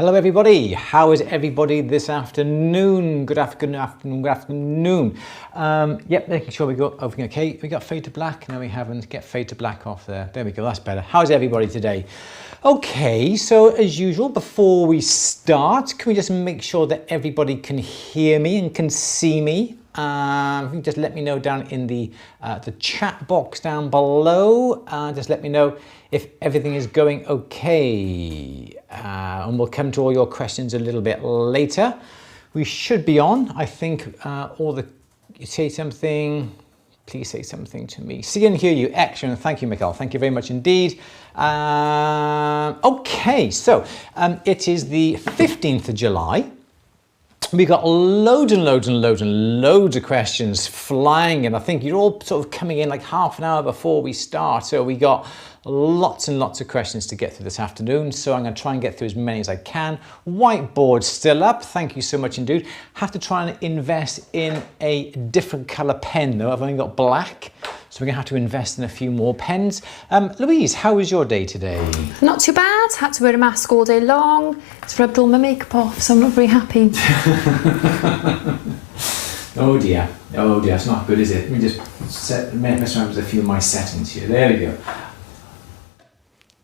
Hello everybody, how is everybody this afternoon? Good afternoon. Yep, making sure we got everything okay. We got fade to black, no we haven't. Get fade to black off there. There we go, that's better. How's everybody today? Okay, so as usual, before we start, can we just make sure that everybody can hear me and can see me? Just let me know down in the chat box down below. Just let me know if everything is going okay. And we'll come to all your questions a little bit later. We should be on. I think you say something. Please say something to me. See and hear you. Excellent. Thank you, Mikhail. Thank you very much indeed. Okay, so it is the 15th of July. We got loads of questions flying in. I think you're all sort of coming in like half an hour before we start. So we got lots and lots of questions to get through this afternoon. So I'm going to try and get through as many as I can. Whiteboard still up. Thank you so much indeed. Have to try and invest in a different colour pen though. I've only got black. So we're going to have to invest in a few more pens. Louise, how was your day today? Not too bad. Had to wear a mask all day long. It's rubbed all my makeup off, so I'm not very happy. Oh dear, it's not good, is it? Let me just mess around with a few of my settings here. There we go.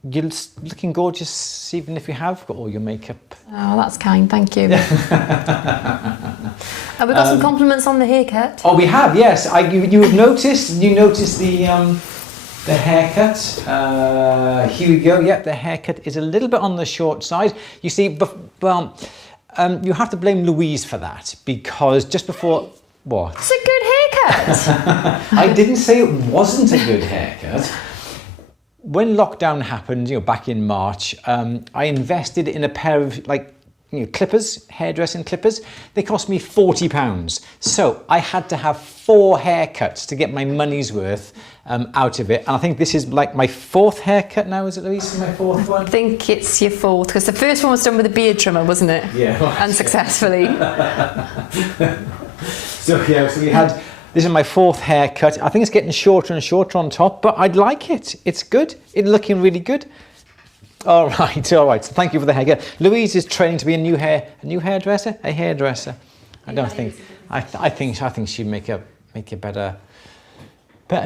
You're looking gorgeous, even if you have got all your makeup. Oh, that's kind, thank you. Have we got some compliments on the haircut? Oh, we have, yes. You have noticed. You noticed the haircut. Here we go. Yep, the haircut is a little bit on the short side. You see, well, you have to blame Louise for that because just before what? It's a good haircut. I didn't say it wasn't a good haircut. When lockdown happened, back in March, I invested in a pair of clippers, hairdressing clippers. They cost me £40. So I had to have 4 haircuts to get my money's worth out of it. And I think this is like my 4th haircut now, is it, Louise? My 4th one? I think it's your 4th, because the first one was done with a beard trimmer, wasn't it? Yeah. Unsuccessfully. So we had... This is my 4th haircut. I think it's getting shorter and shorter on top, but I'd like it. It's good. It's looking really good. All right. So thank you for the haircut. Louise is training to be a hairdresser. I don't think. I think she'd make a better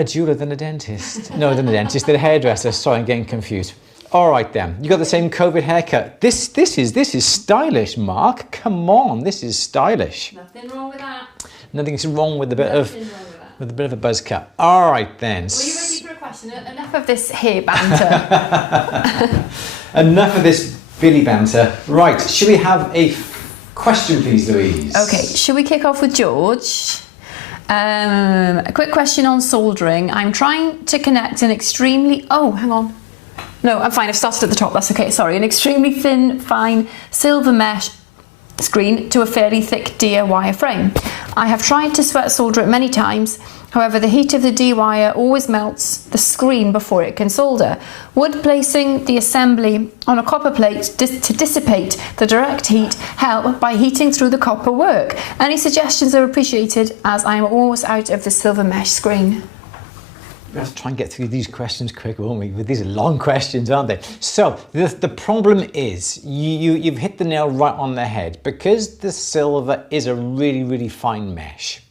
jeweler than a dentist. No, than a dentist. Than a hairdresser. Sorry, I'm getting confused. All right then. You got the same COVID haircut. This is stylish, Mark. Come on, this is stylish. Nothing wrong with that. Nothing's wrong with a bit of a buzz cut. All right then. Were you ready for a question? Enough of this hair banter. Enough of this Billy banter. Right, should we have a question, please, Louise? Okay, should we kick off with George? A quick question on soldering. I'm trying to connect an extremely... Oh, hang on. No, I'm fine. I've started at the top. That's okay. Sorry. An extremely thin, fine silver mesh screen to a fairly thick deer wire frame. I have tried to sweat solder it many times, however the heat of the D wire always melts the screen before it can solder. Would placing the assembly on a copper plate to dissipate the direct heat help by heating through the copper work? Any suggestions are appreciated as I am almost out of the silver mesh screen. Let's try and get through these questions quick, won't we? But these are long questions, aren't they? So the problem is you've hit the nail right on the head. Because the silver is a really fine mesh,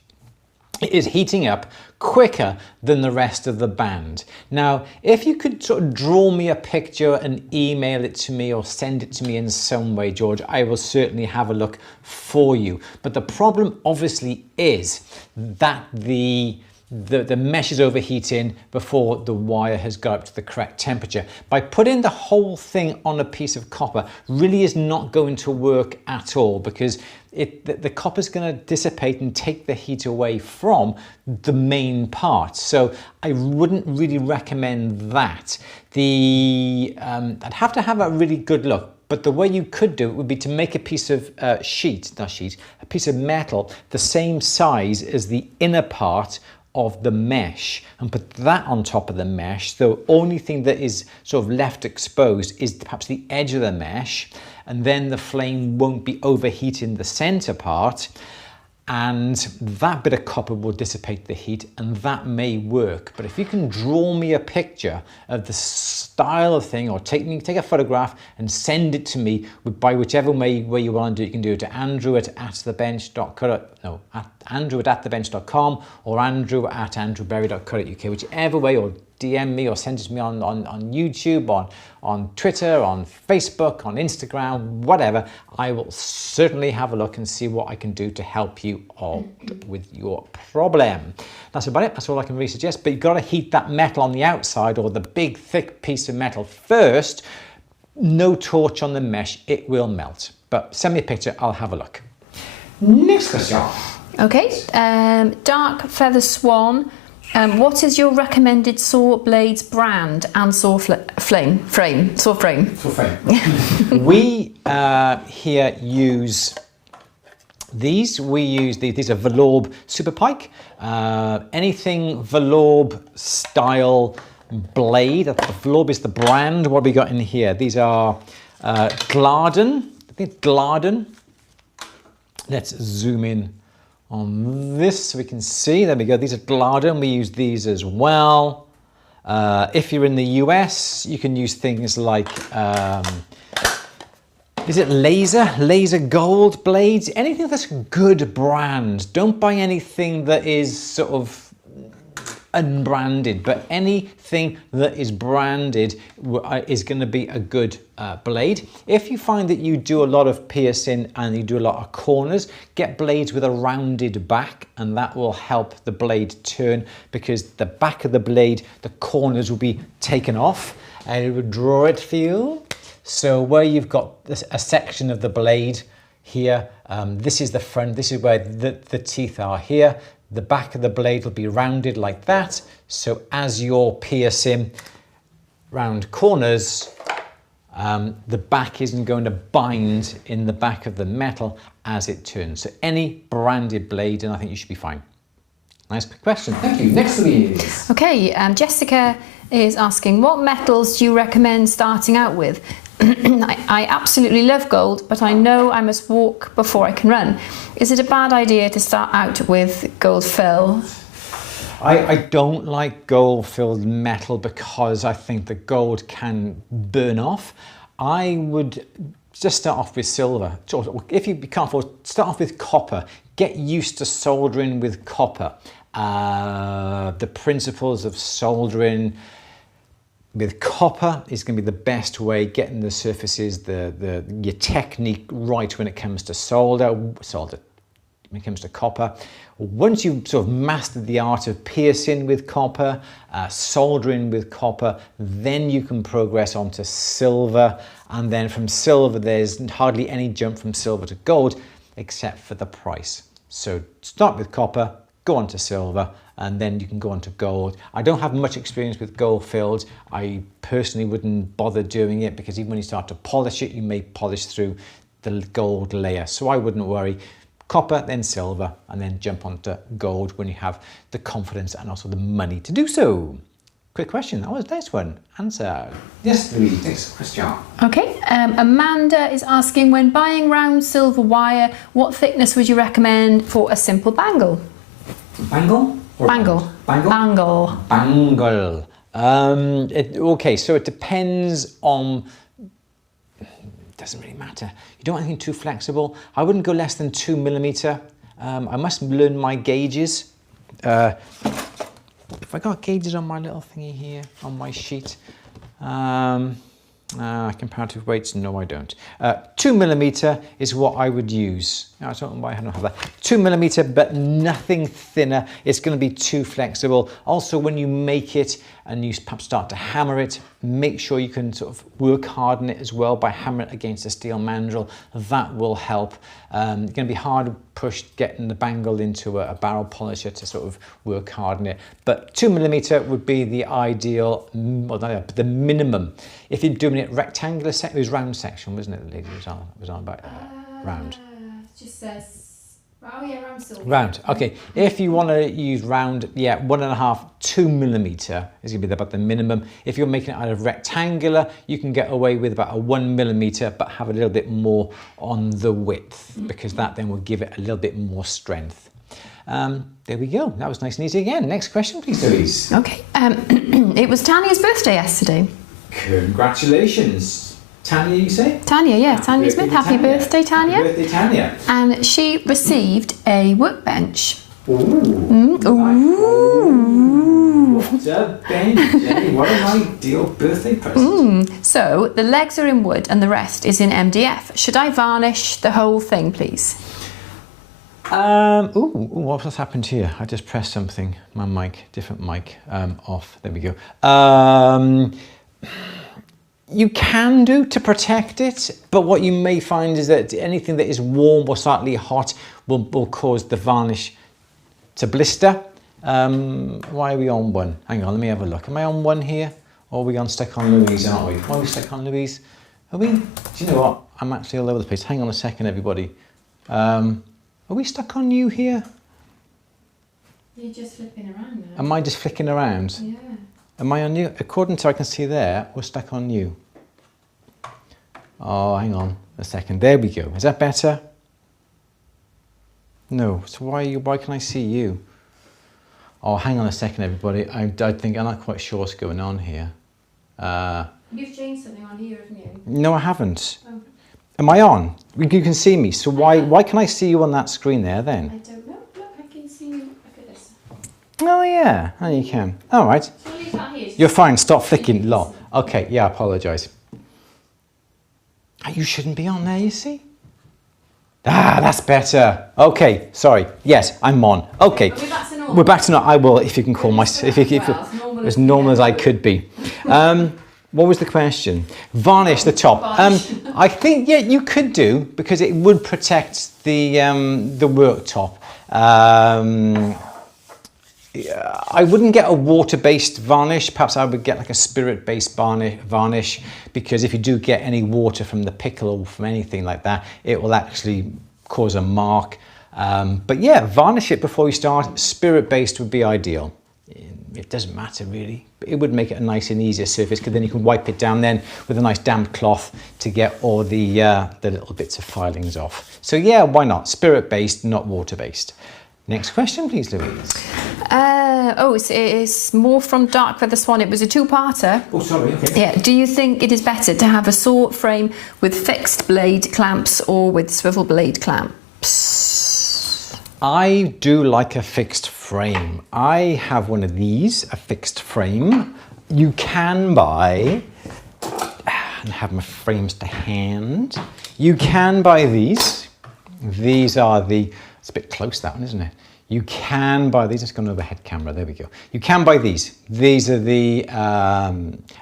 it is heating up quicker than the rest of the band. Now, if you could sort of draw me a picture and email it to me or send it to me in some way, George, I will certainly have a look for you. But the problem obviously is that the mesh is overheating before the wire has got up to the correct temperature. By putting the whole thing on a piece of copper really is not going to work at all because the copper is going to dissipate and take the heat away from the main part. So I wouldn't really recommend that. I'd have to have a really good look. But the way you could do it would be to make a piece of a piece of metal the same size as the inner part of the mesh and put that on top of the mesh. The only thing that is sort of left exposed is perhaps the edge of the mesh, and then the flame won't be overheating the center part. and that bit of copper will dissipate the heat, and that may work. But if you can draw me a picture of the style of thing, or take a photograph and send it to me by whichever way you want to do it. You can do it to andrew@atthebench.com or andrew@andrewberry.co.uk, whichever way, or DM me or send it to me on YouTube, on Twitter, on Facebook, on Instagram, whatever. I will certainly have a look and see what I can do to help you out with your problem. That's about it. That's all I can really suggest. But you've got to heat that metal on the outside, or the big thick piece of metal first. No torch on the mesh, it will melt. But send me a picture, I'll have a look. Next question. Okay, Dark Feather Swan. What is your recommended saw blades brand and saw frame? We here use these. We use these are Velourbe Super Pike. Anything Velourbe style blade. Velourbe is the brand. What have we got in here? These are Glarden. I think Glarden. Let's zoom in on this so we can see. There we go. These are Glarden. We use these as well. If you're in the US, you can use things like is it laser gold blades? Anything that's good brand. Don't buy anything that is sort of unbranded, but anything that is branded is going to be a good blade. If you find that you do a lot of piercing and you do a lot of corners, get blades with a rounded back, and that will help the blade turn, because the back of the blade, the corners will be taken off, and it will draw it for you. So where you've got a section of the blade here, this is the front, this is where the teeth are here. The back of the blade will be rounded like that. So as you're piercing round corners, the back isn't going to bind in the back of the metal as it turns. So any branded blade, and I think you should be fine. Nice question. Thank you. Next, Louise. Okay, Jessica is asking, what metals do you recommend starting out with? I absolutely love gold, but I know I must walk before I can run. Is it a bad idea to start out with gold fill? I don't like gold filled metal because I think the gold can burn off. I would just start off with silver. If you can't afford, start off with copper. Get used to soldering with copper. The principles of soldering with copper is going to be the best way, getting the surfaces, your technique right when it comes to solder, when it comes to copper. Once you've sort of mastered the art of piercing with copper, soldering with copper, then you can progress on to silver. And then from silver, there's hardly any jump from silver to gold, except for the price. So start with copper, go on to silver, and then you can go on to gold. I don't have much experience with gold filled. I personally wouldn't bother doing it, because even when you start to polish it, you may polish through the gold layer. So I wouldn't worry. Copper, then silver, and then jump onto gold when you have the confidence and also the money to do so. Quick question. That was a nice one. Answer. Yes, Louise, next question. Okay, Amanda is asking, when buying round silver wire, what thickness would you recommend for a simple bangle? Bangle? Bangle. Bangle? Bangle. Okay, so it depends on... Doesn't really matter. You don't want anything too flexible. I wouldn't go less than 2 millimeter. I must learn my gauges. If I got gauges on my little thingy here, on my sheet. Comparative weights, no I don't. 2 millimeter is what I would use. I don't know why I don't have that. 2 millimeter, but nothing thinner. It's going to be too flexible. Also, when you make it and you perhaps start to hammer it, make sure you can sort of work hard on it as well by hammering it against a steel mandrel. That will help. It's going to be hard pushed getting the bangle into a barrel polisher to sort of work hard on it. But 2 millimeter would be the ideal, well, the minimum. If you're doing it rectangular, it was round section, wasn't it? The lady was on about round. It just says Oh yeah, round silver. Round, okay. If you want to use round, yeah, 1.5, 2 millimeter is going to be about the minimum. If you're making it out of rectangular, you can get away with about a 1 millimeter, but have a little bit more on the width, because that then will give it a little bit more strength. There we go. That was nice and easy again. Next question, please, Louise. Okay. It was Tanya's birthday yesterday. Congratulations. Tanya, you say? Tanya, yeah, Tanya Smith. Happy birthday, Tanya. Happy birthday, Tanya. And she received a workbench. Ooh. What a bench, Jenny. What an ideal birthday present. So the legs are in wood and the rest is in MDF. Should I varnish the whole thing, please? What's happened here? I just pressed something. My mic, different mic, off. There we go. You can do to protect it, but what you may find is that anything that is warm or slightly hot will cause the varnish to blister. Why are we on one? Hang on, let me have a look. Am I on one here? Or are we stuck on Louise, aren't we? Why are we stuck on Louise? Are we? Do you know what? I'm actually all over the place. Hang on a second, everybody. Are we stuck on you here? You're just flipping around now. Am I just flicking around? Yeah. Am I on you? According to what I can see there, we're stuck on you. Oh, hang on a second. There we go. Is that better? No. So why can I see you? Oh, hang on a second, everybody. I think I'm not quite sure what's going on here. You've changed something on here, haven't you? No, I haven't. Oh. Am I on? You can see me. So why can I see you on that screen there then? I don't know. Look, I can see you. Look at this. Oh yeah, oh, you can. All right. So leave that here. You're fine. Stop flicking. Lol. Okay. Yeah, I apologise. You shouldn't be on there. You see. Ah, that's better. Okay. Sorry. Yes, I'm on. Okay. Are we back to normal? We're back to normal. I will, if you can call my, as normal as I could be. What was the question? Varnish the top. I think, yeah, you could do, because it would protect the worktop. I wouldn't get a water-based varnish. Perhaps I would get like a spirit-based varnish, because if you do get any water from the pickle or from anything like that, it will actually cause a mark. But yeah, varnish it before you start. Spirit-based would be ideal. It doesn't matter really, but it would make it a nice and easier surface, because then you can wipe it down then with a nice damp cloth to get all the little bits of filings off. So yeah, why not? Spirit-based, not water-based. Next question, please, Louise. It's more from Dark for this one. It was a two-parter. Oh, sorry. Okay. Yeah. Do you think it is better to have a saw frame with fixed blade clamps or with swivel blade clamps? I do like a fixed frame. I have one of these, a fixed frame. You can buy, and have my frames to hand. You can buy these. These are the, it's a bit close, that one, isn't it? You can buy these. It's gone overhead camera. There we go. You can buy these. These are the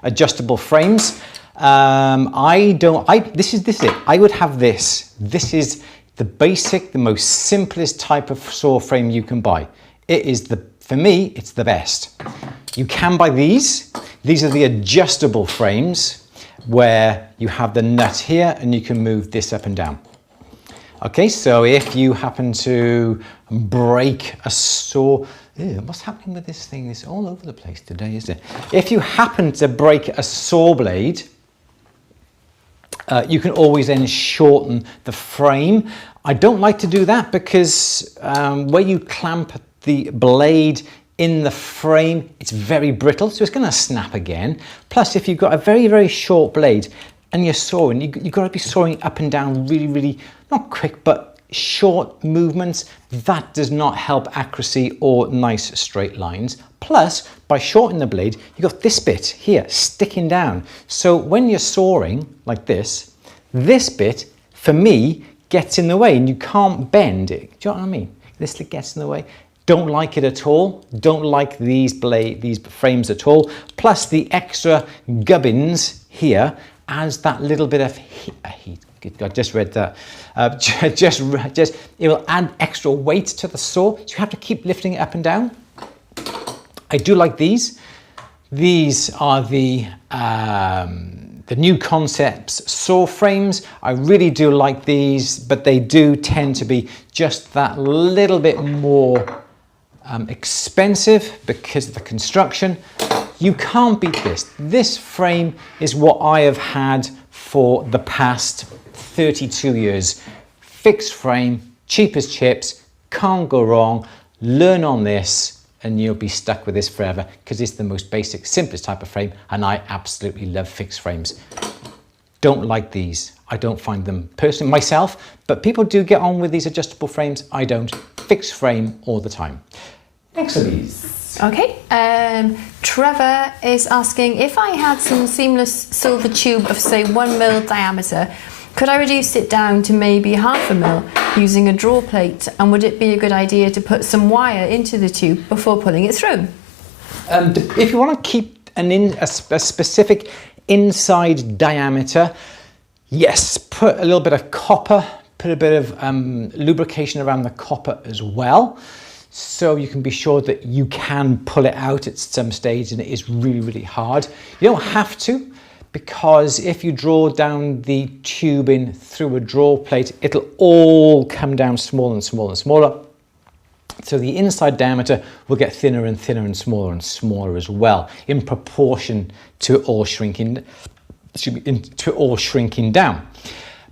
adjustable frames. This is it. I would have this. This is the basic, the most simplest type of saw frame you can buy. It is for me, it's the best. You can buy these. These are the adjustable frames where you have the nut here and you can move this up and down. Okay, so if you happen to break a saw, what's happening with this thing? It's all over the place today, isn't it? If you happen to break a saw blade, you can always then shorten the frame. I don't like to do that because where you clamp the blade in the frame, it's very brittle, so it's going to snap again. Plus, if you've got a very, very short blade and you're sawing, you've got to be sawing up and down really, really, not quick, but short movements. That does not help accuracy or nice straight lines. Plus, by shortening the blade, you've got this bit here sticking down. So when you're sawing like this bit, for me, gets in the way and you can't bend it. Do you know what I mean? This gets in the way. Don't like it at all. Don't like these frames at all. Plus the extra gubbins here adds that little bit of heat. I just read that. It will add extra weight to the saw, so you have to keep lifting it up and down. I do like these. These are the The new concepts saw frames, I really do like these, but they do tend to be just that little bit more expensive because of the construction. You can't beat this. This frame is what I have had for the past 32 years. Fixed frame, cheap as chips, can't go wrong. Learn on this and you'll be stuck with this forever because it's the most basic, simplest type of frame, and I absolutely love fixed frames. Don't like these. I don't find them personally myself, but people do get on with these adjustable frames. I don't. Fixed frame all the time. Thanks, Louise. Okay, Trevor is asking, if I had some seamless silver tube of say 1 mil diameter, could I reduce it down to maybe 0.5 mil using a draw plate, and would it be a good idea to put some wire into the tube before pulling it through? If you want to keep a specific inside diameter, yes, put a little bit of copper, put a bit of lubrication around the copper as well, so you can be sure that you can pull it out at some stage, and it is really, really hard. You don't have to, because if you draw down the tubing through a draw plate, it'll all come down smaller and smaller and smaller. So the inside diameter will get thinner and thinner and smaller as well, in proportion to it all shrinking, down.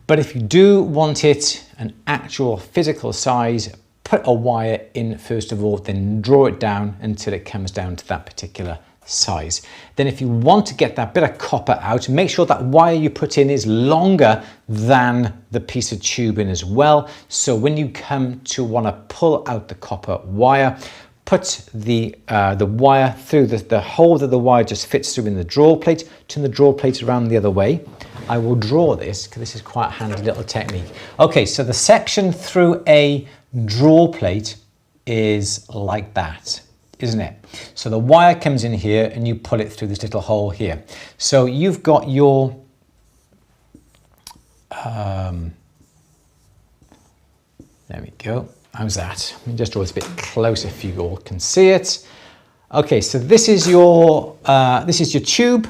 But if you do want it an actual physical size, put a wire in first of all, then draw it down until it comes down to that particular size. Then if you want to get that bit of copper out, make sure that wire you put in is longer than the piece of tubing as well. So when you come to want to pull out the copper wire, put the wire through the hole that the wire just fits through in the draw plate. Turn the draw plate around the other way. I will draw this because this is quite a handy little technique. Okay, so the section through a draw plate is like that, isn't it? So the wire comes in here and you pull it through this little hole here. So you've got your there we go. How's that? Let me just draw this a bit closer if you all can see it. Okay, so this is your tube,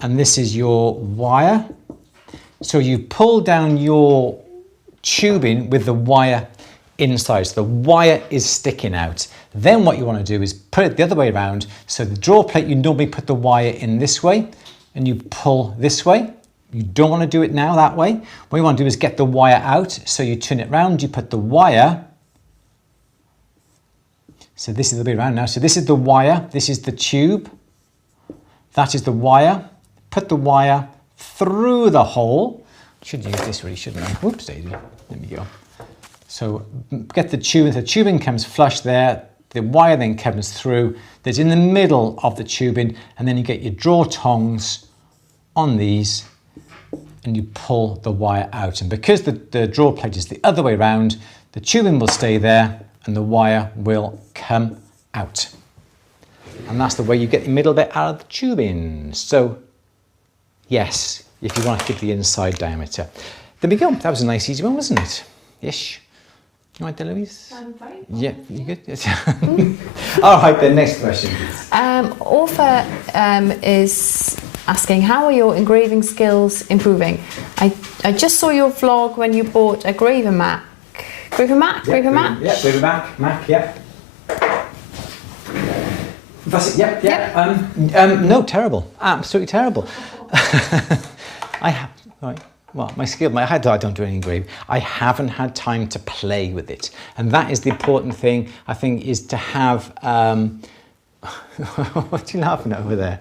and this is your wire. So you pull down your tubing with the wire inside, so the wire is sticking out. Then what you want to do is put it the other way around. So the draw plate, you normally put the wire in this way and you pull this way. You don't want to do it now that way. What you want to do is get the wire out. So you turn it around, you put the wire. So this is the way around now. So this is the wire, this is the tube. That is the wire. Put the wire through the hole. Should use this really, shouldn't I? Whoops, daisy. There we go. So get the tubing, the tubing comes flush there, the wire then comes through, that's in the middle of the tubing, and then you get your draw tongs on these and you pull the wire out. And because the draw plate is the other way around, the tubing will stay there and the wire will come out. And that's the way you get the middle bit out of the tubing. So yes, if you want to keep the inside diameter. There we go, that was a nice easy one, wasn't it? Ish. You right there, Louise? I'm fine. Yeah, you good? Yes. All right, then next question, please. Author is asking, how are your engraving skills improving? I just saw your vlog when you bought a graver Mac. Graver Mac? Yeah, graver Mac? Yeah, graver Mac, yeah. That's it, yeah. No, terrible. Absolutely terrible. I have, right. Well, I don't do any engraving. I haven't had time to play with it. And that is the important thing, I think, is to have, what are you laughing at over there?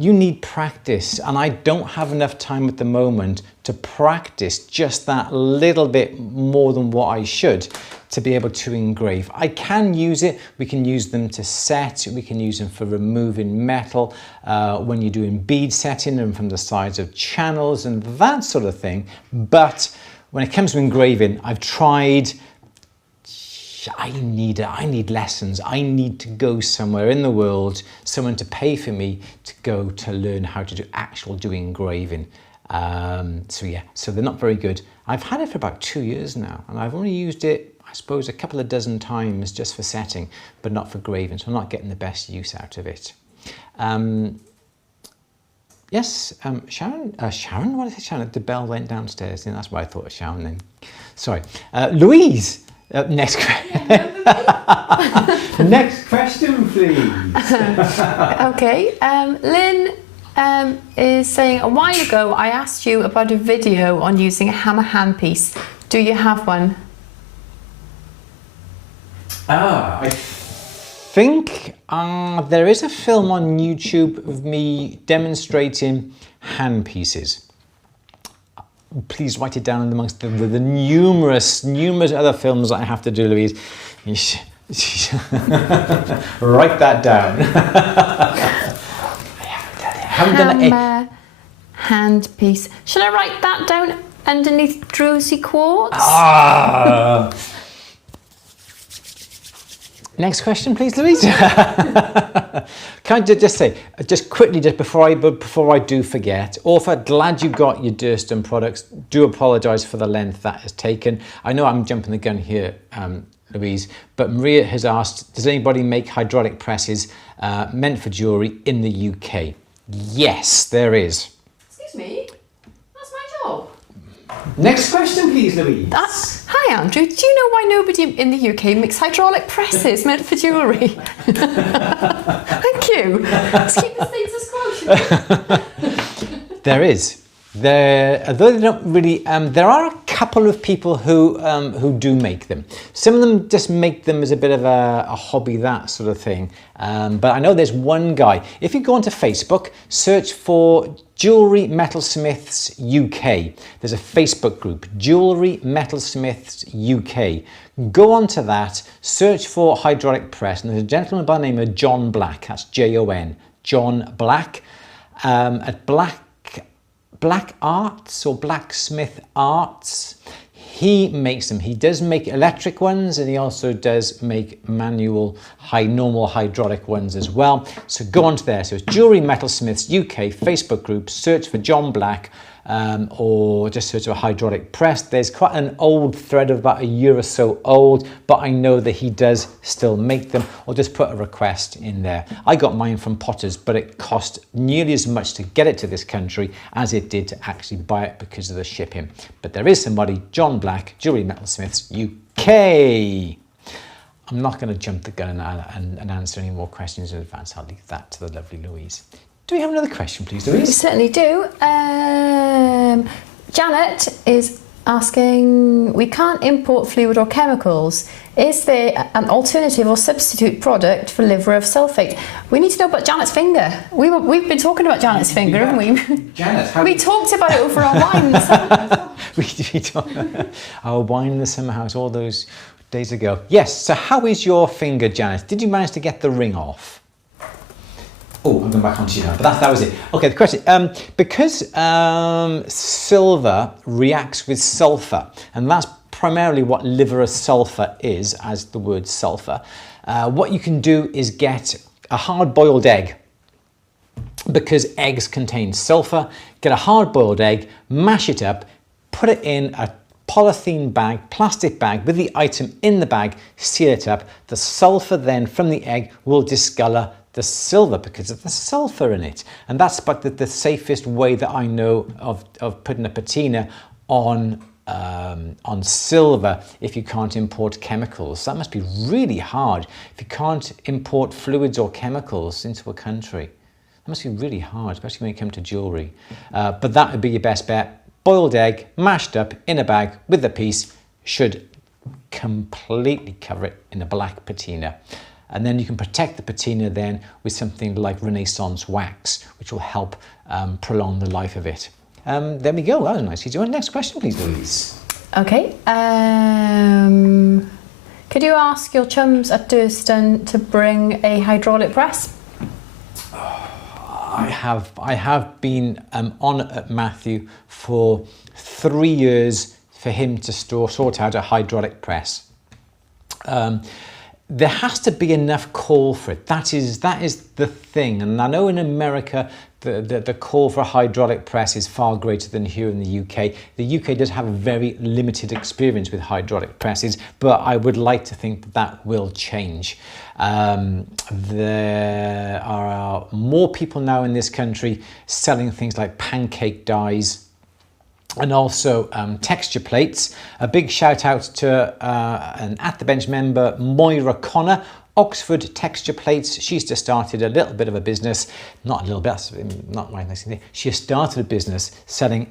You need practice, and I don't have enough time at the moment to practice just that little bit more than what I should to be able to engrave. I can use it, we can use them to set, we can use them for removing metal, when you're doing bead setting and from the sides of channels and that sort of thing. But when it comes to engraving, I've tried, I need lessons. I need to go somewhere in the world, someone to pay for me to go to learn how to do engraving. So yeah, so they're not very good. I've had it for about 2 years now, and I've only used it, I suppose, a couple of dozen times just for setting, but not for graving, so I'm not getting the best use out of it. Yes, Sharon, what is it, Sharon? The bell went downstairs, and that's why I thought of Sharon then. Sorry. Louise, next question. Next question, please. Okay, Lynn is saying, a while ago I asked you about a video on using a hammer handpiece. Do you have one? I think there is a film on YouTube of me demonstrating hand pieces. Please write it down amongst the numerous other films that I have to do, Louise. Write that down. Hammer handpiece. Should I write that down underneath Druzy quartz? Next question, please, Louise. Can I just say, just quickly, just before I do forget, Orpha, glad you got your Durston products. Do apologise for the length that has taken. I know I'm jumping the gun here, Louise, but Maria has asked, does anybody make hydraulic presses meant for jewellery in the UK? Yes, there is. Excuse me? That's my job. Next question, please, Louise. Hi, Andrew. Do you know why nobody in the UK makes hydraulic presses meant for jewellery? Thank you. Let's keep the status quo. There is. Although they don't really, there are a couple of people who do make them. Some of them just make them as a bit of a hobby, that sort of thing. But I know there's one guy. If you go onto Facebook, search for Jewellery Metalsmiths UK. There's a Facebook group, Jewellery Metalsmiths UK. Go onto that, search for hydraulic press, and there's a gentleman by the name of John Black. That's Jon, John Black, at Black Arts or Blacksmith Arts. He makes them. He does make electric ones, and he also does make manual, normal hydraulic ones as well. So go onto there. So it's Jewellery Metalsmiths UK Facebook group. Search for John Black, or just search for hydraulic press. There's quite an old thread of about a year or so old, but I know that he does still make them, or just put a request in there. I got mine from Potters, but it cost nearly as much to get it to this country as it did to actually buy it because of the shipping. But there is somebody, John Black, Jewellery Metalsmiths UK. I'm not going to jump the gun and answer any more questions in advance. I'll leave that to the lovely Louise. Do we have another question, please, Louise? We certainly do. Janet is asking, we can't import fluid or chemicals. Is there an alternative or substitute product for liver of sulfate? We need to know about Janet's finger. We've been talking about Janet's finger, haven't we? Janet, we talked about it over our wine in the summer house. We talked our wine in the summer house all those days ago. Yes, so how is your finger, Janet? Did you manage to get the ring off? Oh, I'm going back onto you now, but that was it. Okay, the question, because silver reacts with sulfur, and that's primarily what liver of sulfur is, as the word sulfur, what you can do is get a hard-boiled egg, because eggs contain sulfur. Get a hard-boiled egg, mash it up, put it in a polythene bag, plastic bag with the item in the bag, seal it up. The sulfur then from the egg will discolour the silver because of the sulfur in it. And that's about the safest way that I know of putting a patina on silver if you can't import chemicals. That must be really hard if you can't import fluids or chemicals into a country. That must be really hard, especially when you come to jewellery. But that would be your best bet. Boiled egg, mashed up in a bag with the piece, should completely cover it in a black patina. And then you can protect the patina then with something like Renaissance wax, which will help prolong the life of it. There we go, that was nice. Do you want the next question, please, Louise? Okay. Could you ask your chums at Durston to bring a hydraulic press? I have been on at Matthew for 3 years for him to sort out a hydraulic press. there has to be enough call for it. That is the thing. And I know in America, the call for a hydraulic press is far greater than here in the UK. The UK does have a very limited experience with hydraulic presses, but I would like to think that will change. There are more people now in this country selling things like pancake dies, and also texture plates. A big shout out to an At The Bench member, Moira Connor, Oxford Texture Plates. She's just started a little bit of a business, not a little bit, that's not my nice thing. She has started a business selling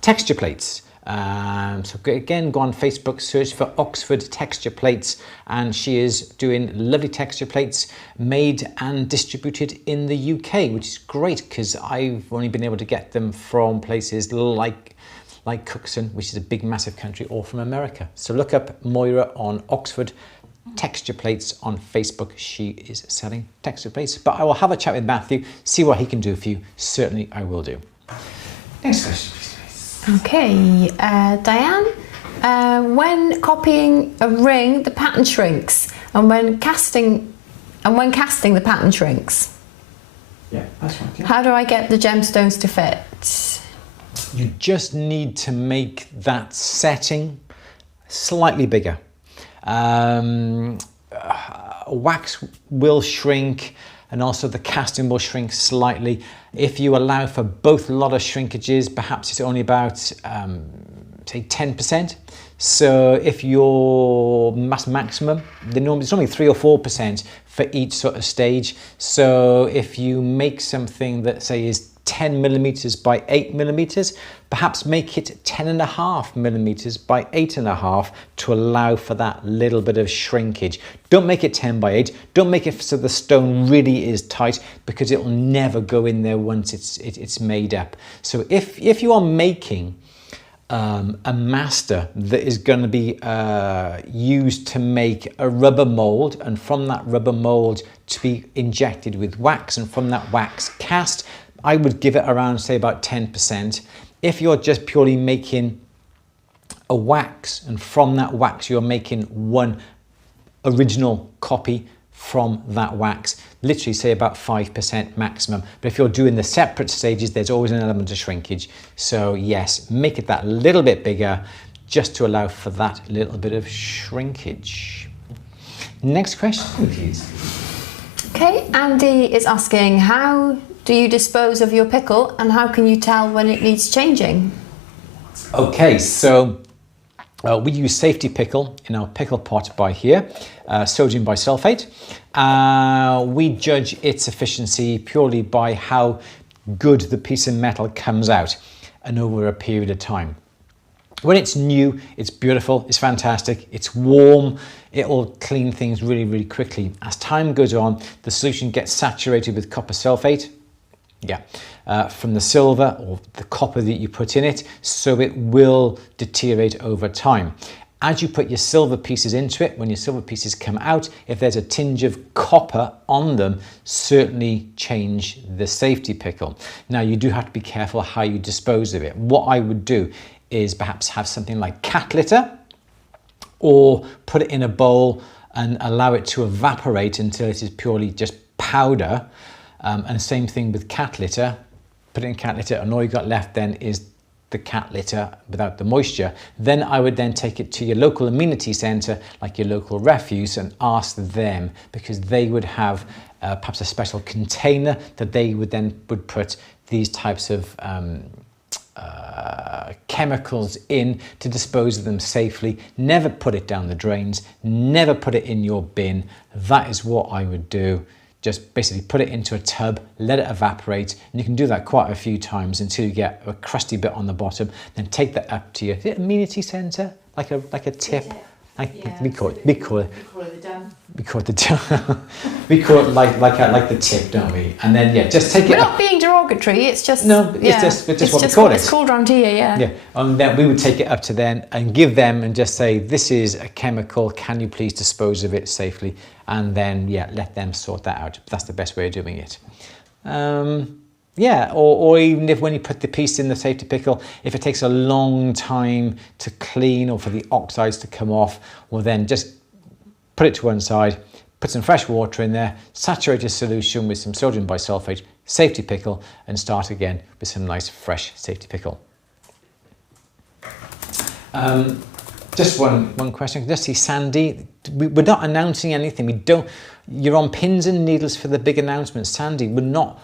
texture plates. So again, go on Facebook, search for Oxford Texture Plates, and she is doing lovely texture plates made and distributed in the UK, which is great because I've only been able to get them from places like Cuxon, which is a big, massive country, or from America. So look up Moira on Oxford Texture Plates on Facebook. She is selling texture plates. But I will have a chat with Matthew, see what he can do for you. Certainly I will do. Next question, please. Okay, Diane, when copying a ring, the pattern shrinks, and when casting the pattern shrinks. Yeah, that's right. Yeah. How do I get the gemstones to fit? You just need to make that setting slightly bigger. Wax will shrink, and also the casting will shrink slightly. If you allow for both a lot of shrinkages, perhaps it's only about say 10%. So if your maximum, it's normally 3 or 4% for each sort of stage. So if you make something that say is 10 millimeters by 8 millimeters, perhaps make it 10.5 millimeters by 8.5 to allow for that little bit of shrinkage. Don't make it 10 by 8. Don't make it so the stone really is tight, because it will never go in there once it's made up. So if you are making a master that is going to be used to make a rubber mold, and from that rubber mold to be injected with wax, and from that wax cast, I would give it around, say, about 10%. If you're just purely making a wax, and from that wax you're making one original copy from that wax, literally say about 5% maximum. But if you're doing the separate stages, there's always an element of shrinkage. So yes, make it that little bit bigger just to allow for that little bit of shrinkage. Next question, please. Okay, Andy is asking, how do you dispose of your pickle, and how can you tell when it needs changing? Okay, so we use safety pickle in our pickle pot by here, sodium bisulfate. We judge its efficiency purely by how good the piece of metal comes out and over a period of time. When it's new, it's beautiful, it's fantastic, it's warm, it'll clean things really, really quickly. As time goes on, the solution gets saturated with copper sulfate, from the silver or the copper that you put in it, so it will deteriorate over time. As you put your silver pieces into it, when your silver pieces come out, if there's a tinge of copper on them, certainly change the safety pickle. Now, you do have to be careful how you dispose of it. What I would do is perhaps have something like cat litter, or put it in a bowl and allow it to evaporate until it is purely just powder. And same thing with cat litter. Put it in cat litter, and all you got left then is the cat litter without the moisture. Then I would then take it to your local amenity centre, like your local refuse, and ask them, because they would have perhaps a special container that they would put these types of chemicals in to dispose of them safely. Never put it down the drains, never put it in your bin. That is what I would do. Just basically put it into a tub, let it evaporate, and you can do that quite a few times until you get a crusty bit on the bottom. Then take that up to your amenity centre, like a tip. We call it the dump. We call it the dump. We call it like the tip, don't we? And then just take it. We're not being derogatory. It's just it's just what we call it. It's called around here, Yeah, and then we would take it up to them and give them and just say, this is a chemical. Can you please dispose of it safely? And then let them sort that out. That's the best way of doing it. Or even if when you put the piece in the safety pickle, if it takes a long time to clean or for the oxides to come off, well then just put it to one side, put some fresh water in there, saturate a solution with some sodium bisulfate, safety pickle, and start again with some nice fresh safety pickle. Just one question. Just see Sandy. We're not announcing anything. We don't. You're on pins and needles for the big announcement, Sandy. We're not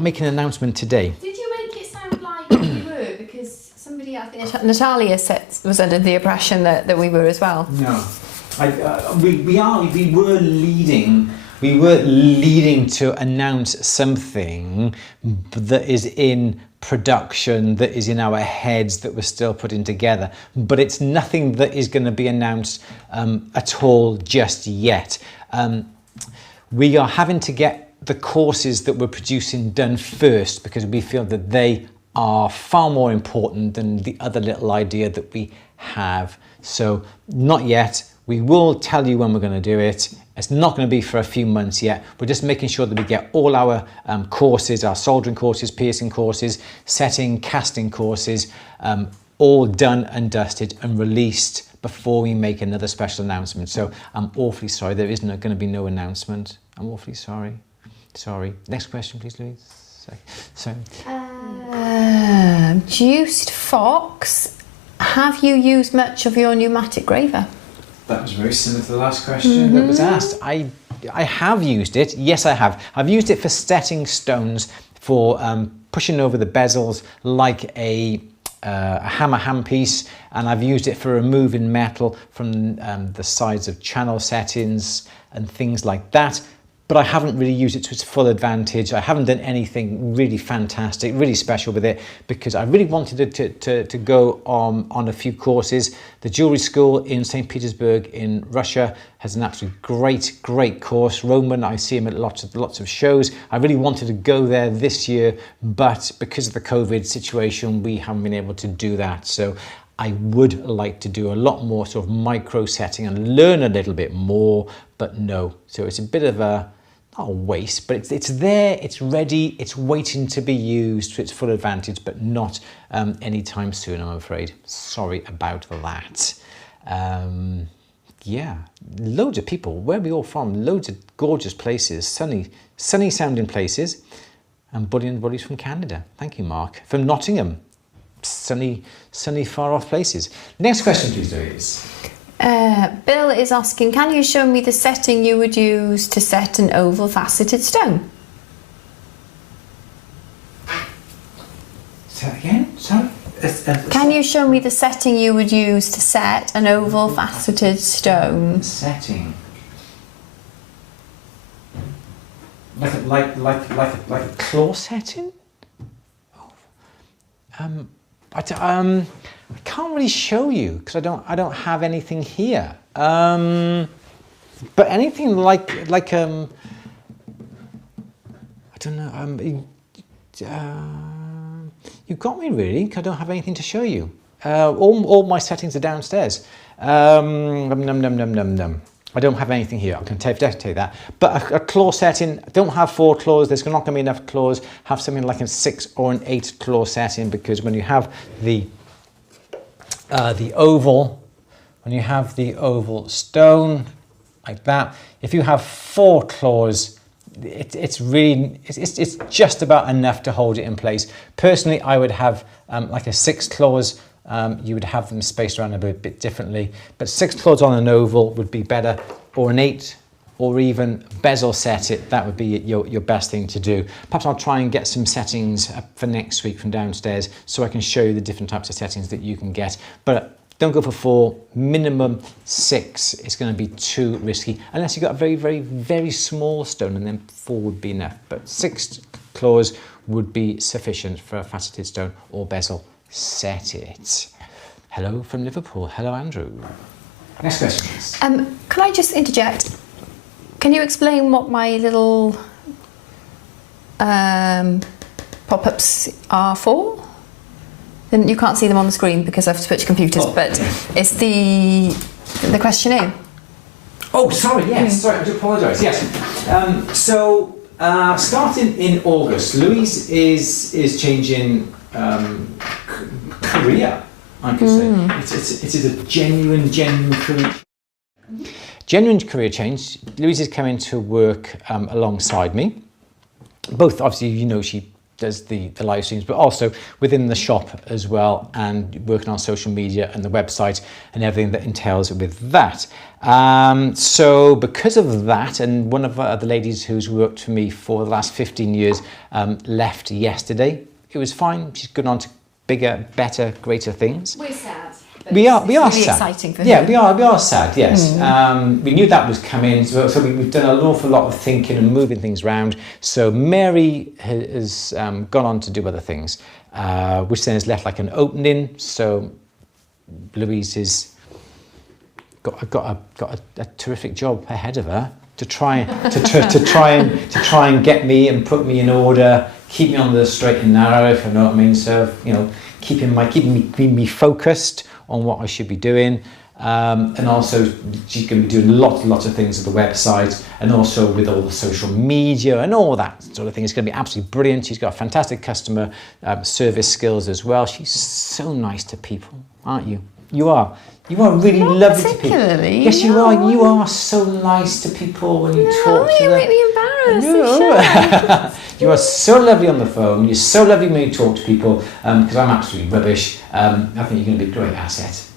making an announcement today. Did you make it sound like we were? Because somebody, I think Natalia was under the impression that we were as well. No, we were leading. We were leading to announce something that is in production, that is in our heads, that we're still putting together, but it's nothing that is going to be announced at all just yet. We are having to get the courses that we're producing done first because we feel that they are far more important than the other little idea that we have. So not yet. We will tell you when we're going to do it. It's not going to be for a few months yet. We're just making sure that we get all our courses, our soldering courses, piercing courses, setting, casting courses, all done and dusted and released before we make another special announcement. So I'm awfully sorry. There isn't going to be no announcement. I'm awfully sorry. Sorry. Next question, please, Louise. Sorry. Juiced Fox, have you used much of your pneumatic graver? That was very similar to the last question that was asked. I have used it. Yes, I have. I've used it for setting stones, for pushing over the bezels like a hammer handpiece, and I've used it for removing metal from the sides of channel settings and things like that. But I haven't really used it to its full advantage. I haven't done anything really fantastic, really special with it, because I really wanted it to go on a few courses. The jewellery school in St. Petersburg in Russia has an absolutely great course. Roman, I see him at lots of shows. I really wanted to go there this year, but because of the COVID situation, we haven't been able to do that. So I would like to do a lot more sort of micro setting and learn a little bit more, but no. So it's a bit of not a waste, but it's there, it's ready, it's waiting to be used to its full advantage, but not anytime soon, I'm afraid. Sorry about that. Yeah, loads of people. Where are we all from? Loads of gorgeous places, sunny sounding places, and buddies from Canada. Thank you, Mark. From Nottingham. Sunny, far off places. Next question, please, Louise. Bill is asking, can you show me the setting you would use to set an oval faceted stone? Say that again? Sorry? Can you show me the setting you would use to set an oval faceted stone? Setting. Like a claw setting? I can't really show you because I don't have anything here. But anything like I don't know. You got me really. 'Cause I don't have anything to show you. All my settings are downstairs. I don't have anything here. I can definitely tell you that. But a claw setting, I don't have 4 claws. There's not going to be enough claws. Have something like a 6 or an 8 claw setting, because when you have the oval, stone like that, if you have 4 claws, it's just about enough to hold it in place. Personally, I would have like a 6 claws. You would have them spaced around a bit differently, but 6 claws on an oval would be better, or an 8, or even bezel set it. That would be your best thing to do. Perhaps I'll try and get some settings for next week from downstairs, so I can show you the different types of settings that you can get. But don't go for 4, minimum 6. It's going to be too risky, unless you've got a very small stone, and then 4 would be enough. But 6 claws would be sufficient for a faceted stone or bezel. Set it. Hello from Liverpool. Hello, Andrew. Next question, please. Can I just interject? Can you explain what my little pop-ups are for? And you can't see them on the screen because I've switched computers, but it's the questionnaire. Oh, sorry. Yes, sorry. I do apologise. Yes. So starting in August, Louise is changing career, I could say. It is a genuine career. Genuine career change. Louise is coming to work alongside me. Both, obviously, you know, she does the live streams, but also within the shop as well, and working on social media and the website and everything that entails with that. So because of that, and one of the ladies who's worked for me for the last 15 years left yesterday. It was fine. She's gone on to bigger, better, greater things. We're sad. We are really sad. Exciting for yeah, him. we are sad. Yes, we knew that was coming, so we've done an awful lot of thinking and moving things around. So Mary has gone on to do other things, which then has left like an opening. So Louise has got a terrific job ahead of her to try and get me and put me in order, keep me on the straight and narrow, if you know what I mean. So, you know, keeping me focused on what I should be doing, and also she's going to be doing lots of things with the website, and also with all the social media and all that sort of thing. It's going to be absolutely brilliant. She's got fantastic customer service skills as well. She's so nice to people, aren't you? You are really lovely to people. Yes, you are. You are so nice to people when you talk to them. I'm really embarrassed. You are so lovely on the phone. You're so lovely when you talk to people, because I'm absolutely rubbish. I think you're going to be a great asset.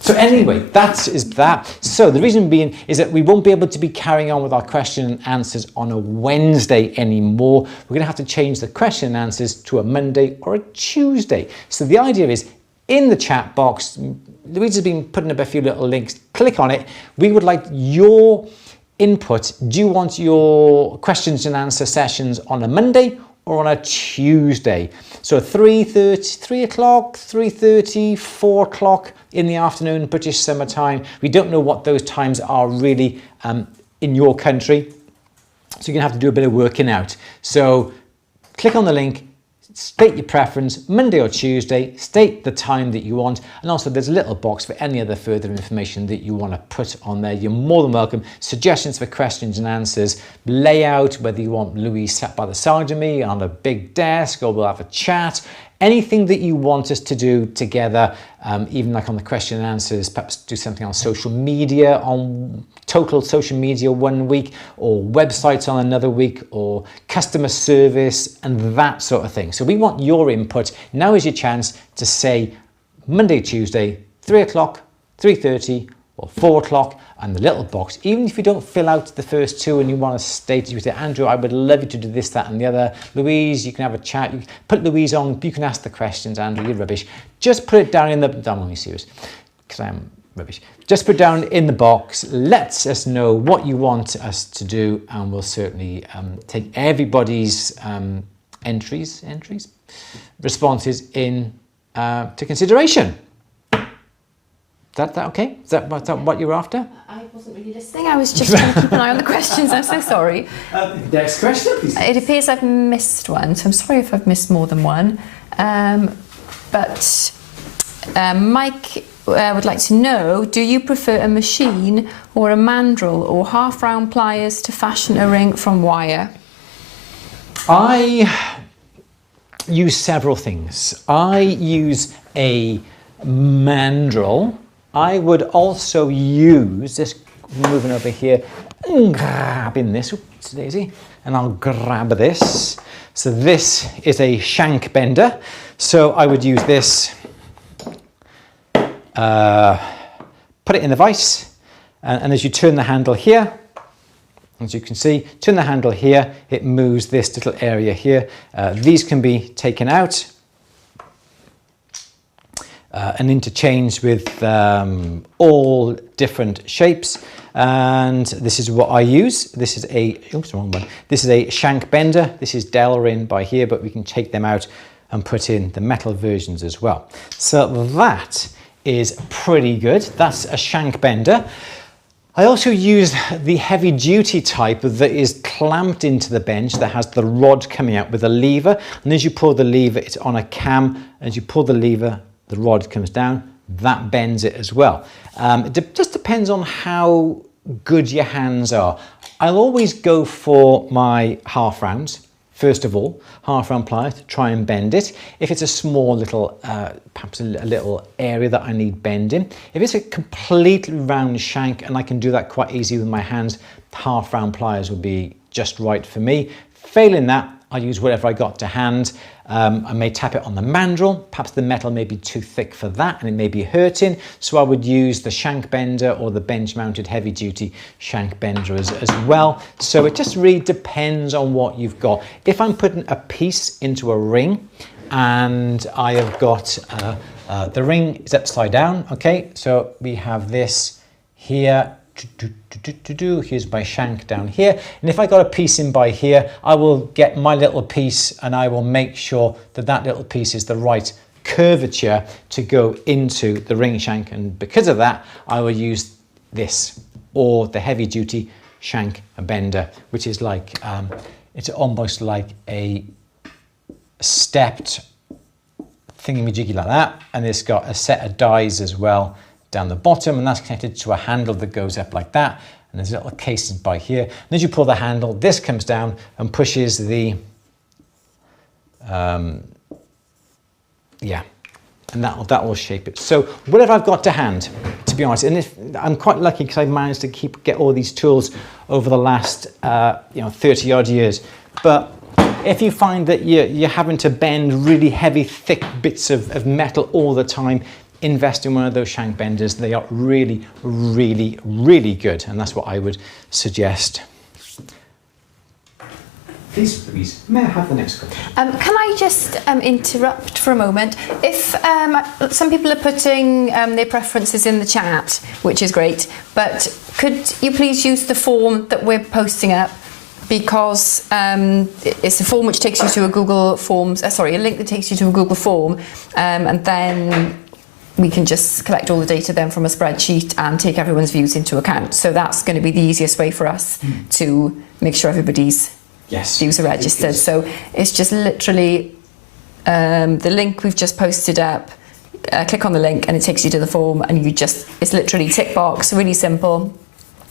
So anyway, that is that. So the reason being is that we won't be able to be carrying on with our question and answers on a Wednesday anymore. We're going to have to change the question and answers to a Monday or a Tuesday. So the idea is, in the chat box, Louise has been putting up a few little links. Click on it. We would like your input. Do you want your questions and answer sessions on a Monday or on a Tuesday? So 3 o'clock, 3:30, 4 o'clock in the afternoon, British summer time. We don't know what those times are really in your country, so you're gonna have to do a bit of working out. So click on the link, state your preference, Monday or Tuesday, state the time that you want, and also there's a little box for any other further information that you want to put on there. You're more than welcome. Suggestions for questions and answers, layout, whether you want Louise sat by the side of me on a big desk, or we'll have a chat, anything that you want us to do together, even like on the question and answers, perhaps do something on social media, on total social media one week, or websites on another week, or customer service and that sort of thing. So we want your input. Now is your chance to say Monday, Tuesday, 3 o'clock, 3:30 or 4 o'clock, and the little box. Even if you don't fill out the first two and you want to state, you say, Andrew, I would love you to do this, that and the other. Louise, you can have a chat. You can put Louise on, you can ask the questions. Andrew, you're rubbish. Just put it down in the, I'm only serious, because I am rubbish. Just put down in the box, let us know what you want us to do, and we'll certainly take everybody's responses in to consideration. Is that okay? Is that what you're after? I wasn't really listening. I was just trying to keep an eye on the questions. I'm so sorry. Next question, please. It appears I've missed one, so I'm sorry if I've missed more than one. But Mike would like to know, do you prefer a machine or a mandrel or half-round pliers to fashion a ring from wire? I use several things. I use a mandrel. I would also use this, moving over here, and grabbing this, oops, daisy, and I'll grab this. So this is a Shank Bender. So I would use this, put it in the vise, and as you turn the handle here, as you can see, turn the handle here, it moves this little area here. These can be taken out and interchanged with all different shapes, and this is what I use. This is a, oops, wrong one. This is a Shank Bender. This is Delrin by here, but we can take them out and put in the metal versions as well. So that is pretty good. That's a Shank Bender. I also use the heavy duty type that is clamped into the bench, that has the rod coming out with a lever, and as you pull the lever, it's on a cam. As you pull the lever, the rod comes down, that bends it as well. It just depends on how good your hands are. I'll always go for my half rounds first of all, half round pliers to try and bend it. If it's a small little, perhaps a little area that I need bending. If it's a completely round shank and I can do that quite easy with my hands, half round pliers would be just right for me. Failing that, I'll use whatever I got to hand. I may tap it on the mandrel. Perhaps the metal may be too thick for that and it may be hurting. So I would use the Shank Bender or the bench mounted heavy duty Shank Bender as well. So it just really depends on what you've got. If I'm putting a piece into a ring and I have got, the ring is upside down, okay? So we have this here. Here's my shank down here, and if I got a piece in by here, I will get my little piece and I will make sure that that little piece is the right curvature to go into the ring shank, and because of that I will use this or the heavy duty Shank Bender, which is like it's almost like a stepped thingy-majiggy like that, and it's got a set of dies as well down the bottom, and that's connected to a handle that goes up like that, and there's a little casing by here, and as you pull the handle, this comes down and pushes the yeah, and that will shape it. So whatever I've got to hand, to be honest, and if I'm quite lucky because I managed to get all these tools over the last 30 odd years, but if you find that you're having to bend really heavy thick bits of metal all the time, invest in one of those shank benders. They are really, really, really good, and that's what I would suggest. Please, Louise, may I have the next question? Can I just interrupt for a moment? If some people are putting their preferences in the chat, which is great, but could you please use the form that we're posting up? Because it's a form which takes you to a Google Forms, a link that takes you to a Google form, and then we can just collect all the data then from a spreadsheet and take everyone's views into account. So that's going to be the easiest way for us to make sure everybody's views are registered. So it's just literally the link we've just posted up, click on the link and it takes you to the form, and it's literally tick box, really simple,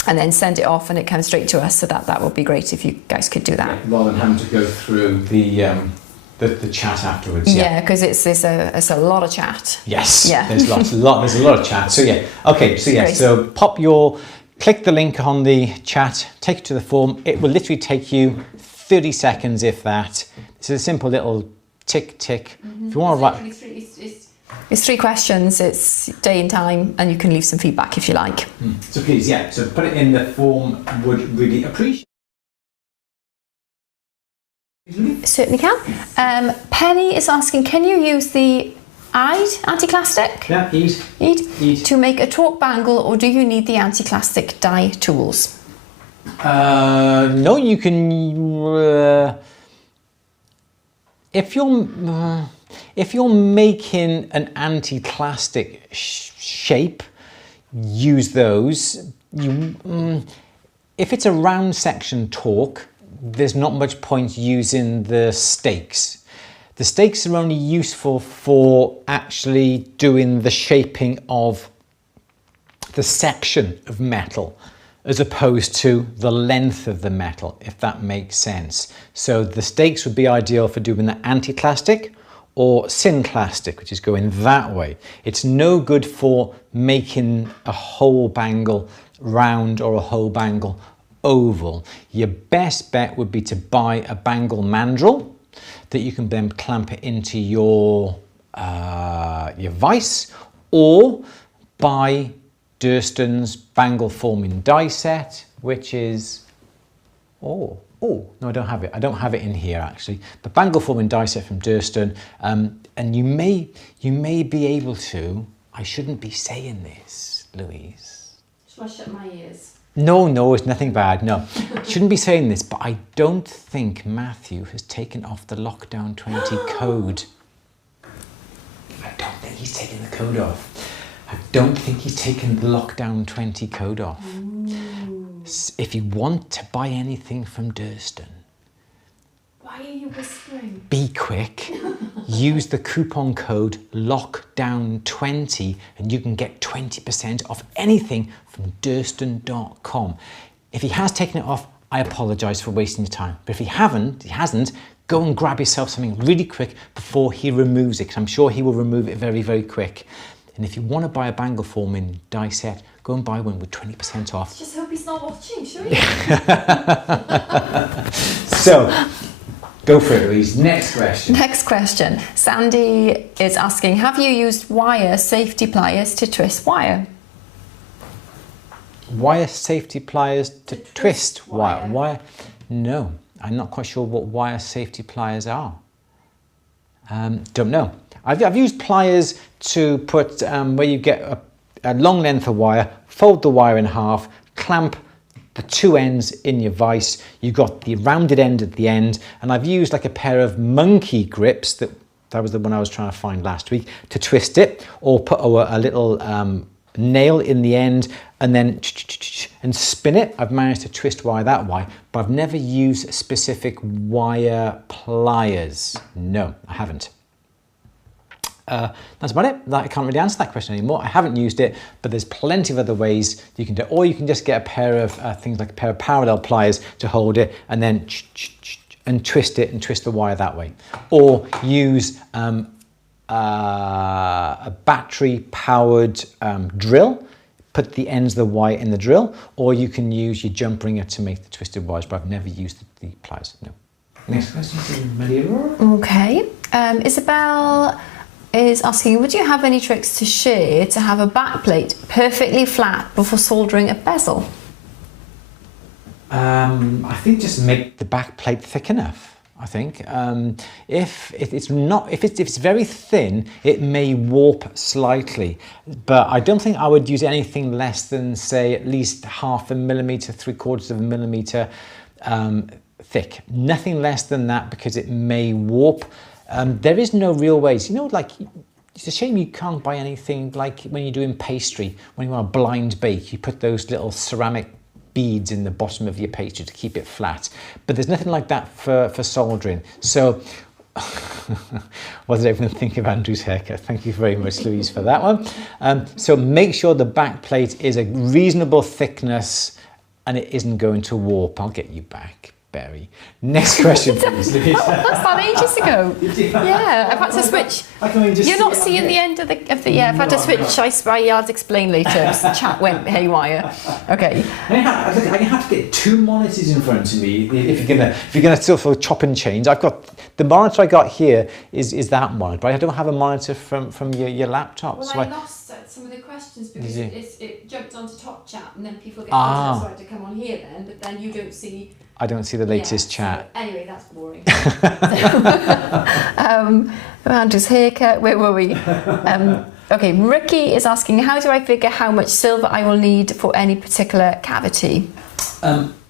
and then send it off and it comes straight to us. So that would be great if you guys could do that. Yeah, rather than having to go through the chat afterwards. Yeah, because it's a lot of chat. Yes. Yeah. There's a lot of chat. So yeah. Okay. So yeah. Great. So click the link on the chat, take it to the form. It will literally take you 30 seconds, if that. It's a simple little tick. Mm-hmm. If you want to write. It's 3 questions. It's day and time, and you can leave some feedback if you like. So please, yeah. So put it in the form. Would really appreciate. Certainly can. Penny is asking, can you use the anti-clastic? Yeah, Eid. To make a torque bangle, or do you need the anti-clastic die tools? No, you can. If you're making an anti-clastic shape, use those. If it's a round section torque, there's not much point using the stakes. The stakes are only useful for actually doing the shaping of the section of metal as opposed to the length of the metal, if that makes sense. So the stakes would be ideal for doing the anti-clastic or synclastic, which is going that way. It's no good for making a whole bangle round or a whole bangle oval. Your best bet would be to buy a Bangle mandrel that you can then clamp it into your vise, or buy Durston's Bangle forming die set, which is no, I don't have it. I don't have it in here actually. But Bangle forming die set from Durston, and you may be able to. I shouldn't be saying this, Louise. Shall I shut my ears? No, it's nothing bad. No, shouldn't be saying this, but I don't think Matthew has taken off the Lockdown 20 code. I don't think he's taken the code off. I don't think he's taken the Lockdown 20 code off. Ooh. If you want to buy anything from Durston, why are you whispering? Be quick. Use the coupon code LOCKDOWN20 and you can get 20% off anything from Durston.com. If he has taken it off, I apologise for wasting your time. But if he hasn't, go and grab yourself something really quick before he removes it, because I'm sure he will remove it very, very quick. And if you want to buy a bangle forming die set, go and buy one with 20% off. Just hope he's not watching, shall we? So, go for it, Louise. Next question. Next question. Sandy is asking, have you used wire safety pliers to twist wire? Wire safety pliers to twist wire? No, I'm not quite sure what wire safety pliers are. Don't know. I've used pliers to put where you get a long length of wire, fold the wire in half, clamp the two ends in your vise. You've got the rounded end at the end, and I've used like a pair of monkey grips, that was the one I was trying to find last week, to twist it, or put a little nail in the end and then and spin it. I've managed to twist wire that way, but I've never used specific wire pliers. No, I haven't. That's about it. I can't really answer that question anymore. I haven't used it, but there's plenty of other ways you can do it. Or you can just get a pair of things like a pair of parallel pliers to hold it, and then and twist it and twist the wire that way. Or use a battery-powered drill. Put the ends of the wire in the drill, or you can use your jump ringer to make the twisted wires, but I've never used the pliers. No. Next question from Maria. Okay. Isabel is asking, would you have any tricks to share to have a back plate perfectly flat before soldering a bezel? I think just make the back plate thick enough. I think if it's very thin, it may warp slightly, but I don't think I would use anything less than, say, at least 0.5 millimetre, 3/4 millimetre thick. Nothing less than that, because it may warp. There is no real ways, like, it's a shame you can't buy anything like when you're doing pastry, when you want a blind bake, you put those little ceramic beads in the bottom of your pastry to keep it flat. But there's nothing like that for soldering. So, what did everyone think of Andrew's haircut? Thank you very much, Louise, for that one. So make sure the back plate is a reasonable thickness and it isn't going to warp. I'll get you back, Berry. Next question, please, Louise. That's done ages ago. Yeah, I've had to switch. You're not seeing the end of the yeah. I've had to switch. I'll explain later. The chat went haywire. Okay. I have to get two monitors in front of me if you're gonna sort of chop and change. I've got the monitor I got here is that monitor, but I don't have a monitor from your laptop. Well, so I lost some of the questions because it jumped onto Top Chat, and then people get so I had to come on here then, but then you don't see. I don't see the latest chat. So, anyway, that's boring. Andrew's haircut, where were we? Okay, Ricky is asking, how do I figure how much silver I will need for any particular cavity?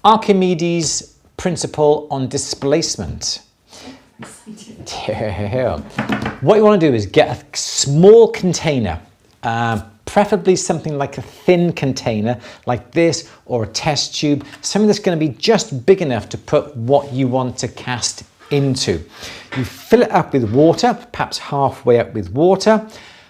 Archimedes' principle on displacement. What you want to do is get a small container, preferably something like a thin container like this, or a test tube, something that's going to be just big enough to put what you want to cast into. You fill it up with water, perhaps halfway up with water.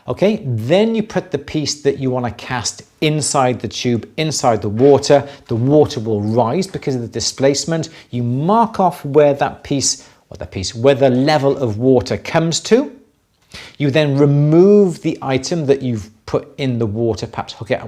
Okay, then you put the piece that you want to cast inside the tube, inside the water. The water will rise because of the displacement. You mark off where where the level of water comes to. You then remove the item that you've put in the water, perhaps hook it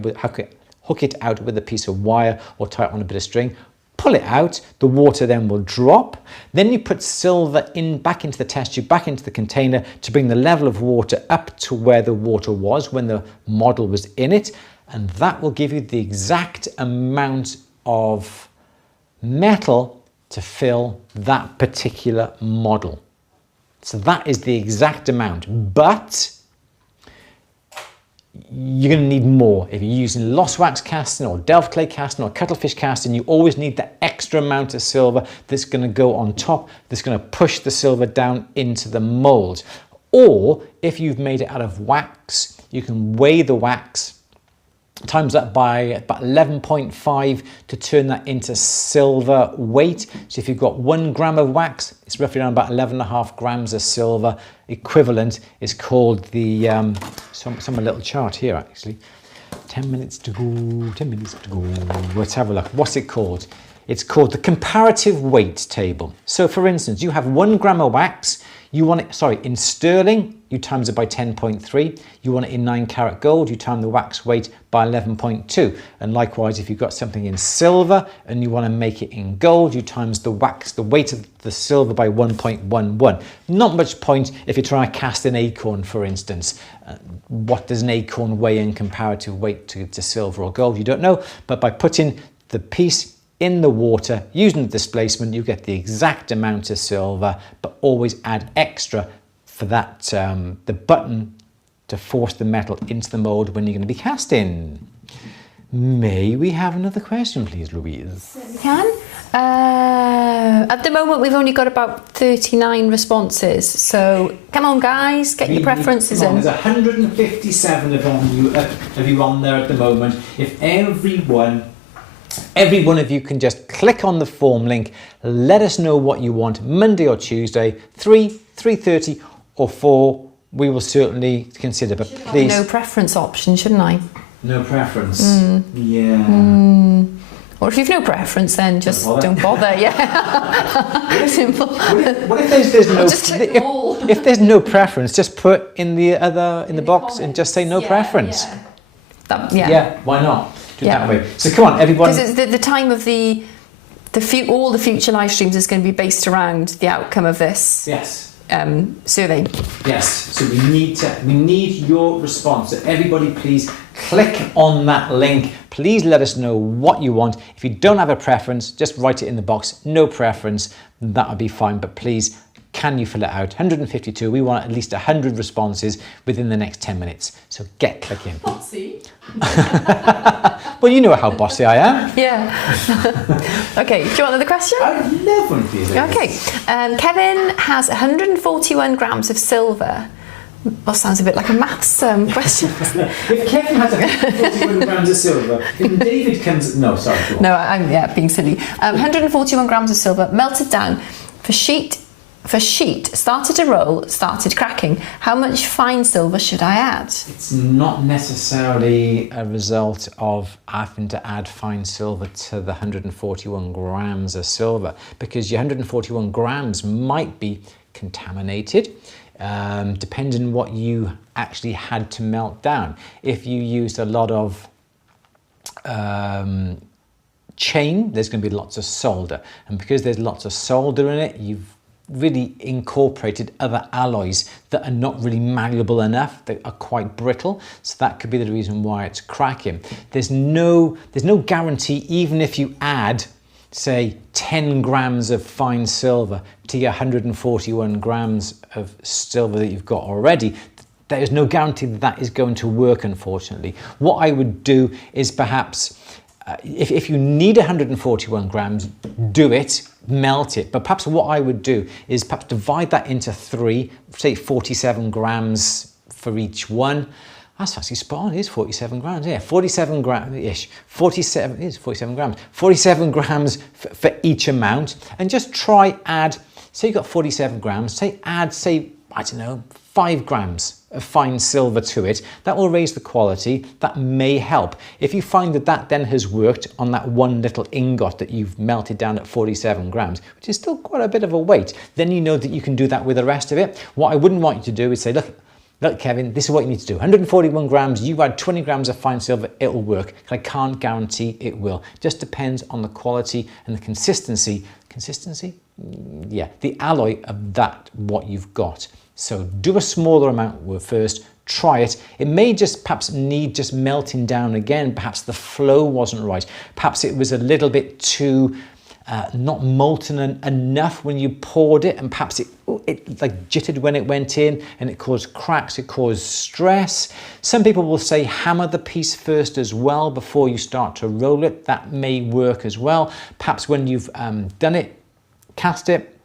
out with a piece of wire or tie it on a bit of string, pull it out, the water then will drop. Then you put silver back into the test tube, back into the container to bring the level of water up to where the water was when the model was in it, and that will give you the exact amount of metal to fill that particular model. So that is the exact amount, but you're going to need more. If you're using lost wax casting or delft clay casting or cuttlefish casting, you always need the extra amount of silver that's going to go on top, that's going to push the silver down into the mold. Or if you've made it out of wax, you can weigh the wax, times that by about 11.5 to turn that into silver weight. So if you've got 1 gram of wax, it's roughly around about 11.5 grams of silver. Equivalent is called the, some little chart here actually. 10 minutes to go, 10 minutes to go. Let's have a look. What's it called? It's called the comparative weight table. So for instance, you have 1 gram of wax, you want it, sorry, in sterling, you times it by 10.3. You want it in 9 karat gold, you times the wax weight by 11.2. And likewise, if you've got something in silver and you want to make it in gold, you times the weight of the silver by 1.11. Not much point if you're trying to cast an acorn, for instance. What does an acorn weigh in comparative weight to silver or gold? You don't know, but by putting the piece in the water, using the displacement, you get the exact amount of silver, but always add extra for that, the button to force the metal into the mould when you're going to be casting. May we have another question, please, Louise? We can. At the moment, we've only got about 39 responses. So come on, guys, get your preferences in. There's 157 of you on there at the moment. If every one of you can just click on the form link, let us know what you want, Monday or Tuesday, 3, 3:30 or 4, we will certainly consider, but please. No preference option, shouldn't I? No preference? Yeah. Or if you've no preference, then just don't bother, yeah. Simple. What if there's no, just check them all. If there's no preference, just put in the box comments, and just say no preference. Yeah. Yeah, why not? Do it that way. So come on, everyone. Because it's the time of all the future live streams is going to be based around the outcome of this. Yes. Survey. Yes. So we need your response. So everybody, please click on that link. Please let us know what you want. If you don't have a preference, just write it in the box. No preference. That would be fine. But please, can you fill it out? 152. We want at least 100 responses within the next 10 minutes. So get clicking. Bossy. Well, you know how bossy I am. Yeah. Okay, do you want another question? I love one of these. Okay. Kevin has 141 grams of silver. Well, sounds a bit like a maths question. If Kevin has 141 grams of silver, if David comes... No, sorry. Go on. No, I'm being silly. 141 grams of silver, melted down for sheet, started to roll, started cracking. How much fine silver should I add? It's not necessarily a result of having to add fine silver to the 141 grams of silver, because your 141 grams might be contaminated, depending on what you actually had to melt down. If you used a lot of chain, there's going to be lots of solder, and because there's lots of solder in it, you've really incorporated other alloys that are not really malleable enough, that are quite brittle, so that could be the reason why it's cracking. There's no guarantee, even if you add, say, 10 grams of fine silver to your 141 grams of silver that you've got already, there is no guarantee that is going to work, unfortunately. What I would do is perhaps, if you need 141 grams, do it, melt it. But perhaps what I would do is perhaps divide that into 3, say 47 grams for each one. That's actually spot on, it is 47 grams, yeah, 47 grams-ish, 47 grams. 47 grams for each amount, and just try add, say you've got 47 grams, add, I don't know, 5 grams of fine silver to it. That will raise the quality, that may help. If you find that then has worked on that one little ingot that you've melted down at 47 grams, which is still quite a bit of a weight, then you know that you can do that with the rest of it. What I wouldn't want you to do is say, look Kevin, this is what you need to do. 141 grams, you add 20 grams of fine silver, it'll work. I can't guarantee it will. Just depends on the quality and the consistency. Consistency? Yeah, the alloy of that, what you've got. So do a smaller amount first, try it. It may perhaps need melting down again. Perhaps the flow wasn't right. Perhaps it was a little bit too not molten enough when you poured it, and perhaps it like jittered when it went in, and it caused cracks, it caused stress. Some people will say hammer the piece first as well before you start to roll it. That may work as well. Perhaps when you've done it, cast it,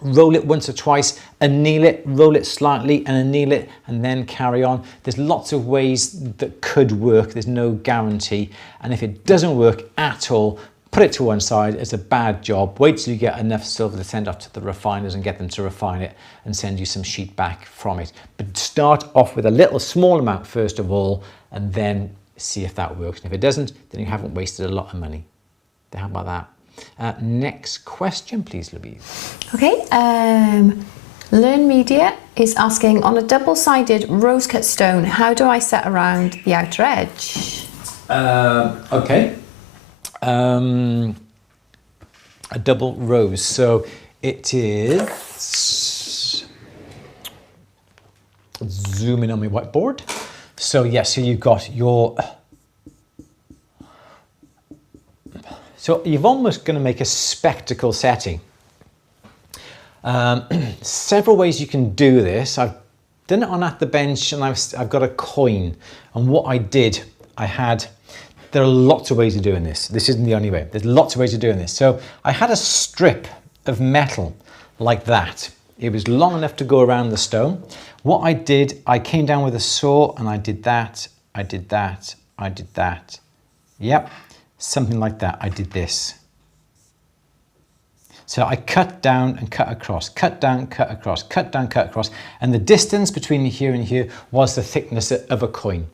roll it once or twice, anneal it, roll it slightly and anneal it, and then carry on. There's lots of ways that could work. There's no guarantee. And if it doesn't work at all, put it to one side. It's a bad job. Wait till you get enough silver to send off to the refiners and get them to refine it and send you some sheet back from it. But start off with a small amount first of all, and then see if that works. And if it doesn't, then you haven't wasted a lot of money. How about that? Next question, please, Louise. Okay, Learn Media is asking, on a double-sided rose-cut stone, how do I set around the outer edge? Okay. A double rose. So it is... Zoom in on my whiteboard. So yes, so you've got your... So you're almost going to make a spectacle setting. Several ways you can do this. I've done it on At the Bench, and I've got a coin. And what I did, there are lots of ways of doing this. This isn't the only way. There's lots of ways of doing this. So I had a strip of metal like that. It was long enough to go around the stone. What I did, I came down with a saw and I did that, I did that, I did that. Yep, something like that. I did this. So I cut down and cut across, cut down, cut across, cut down, cut across. And the distance between here and here was the thickness of a coin.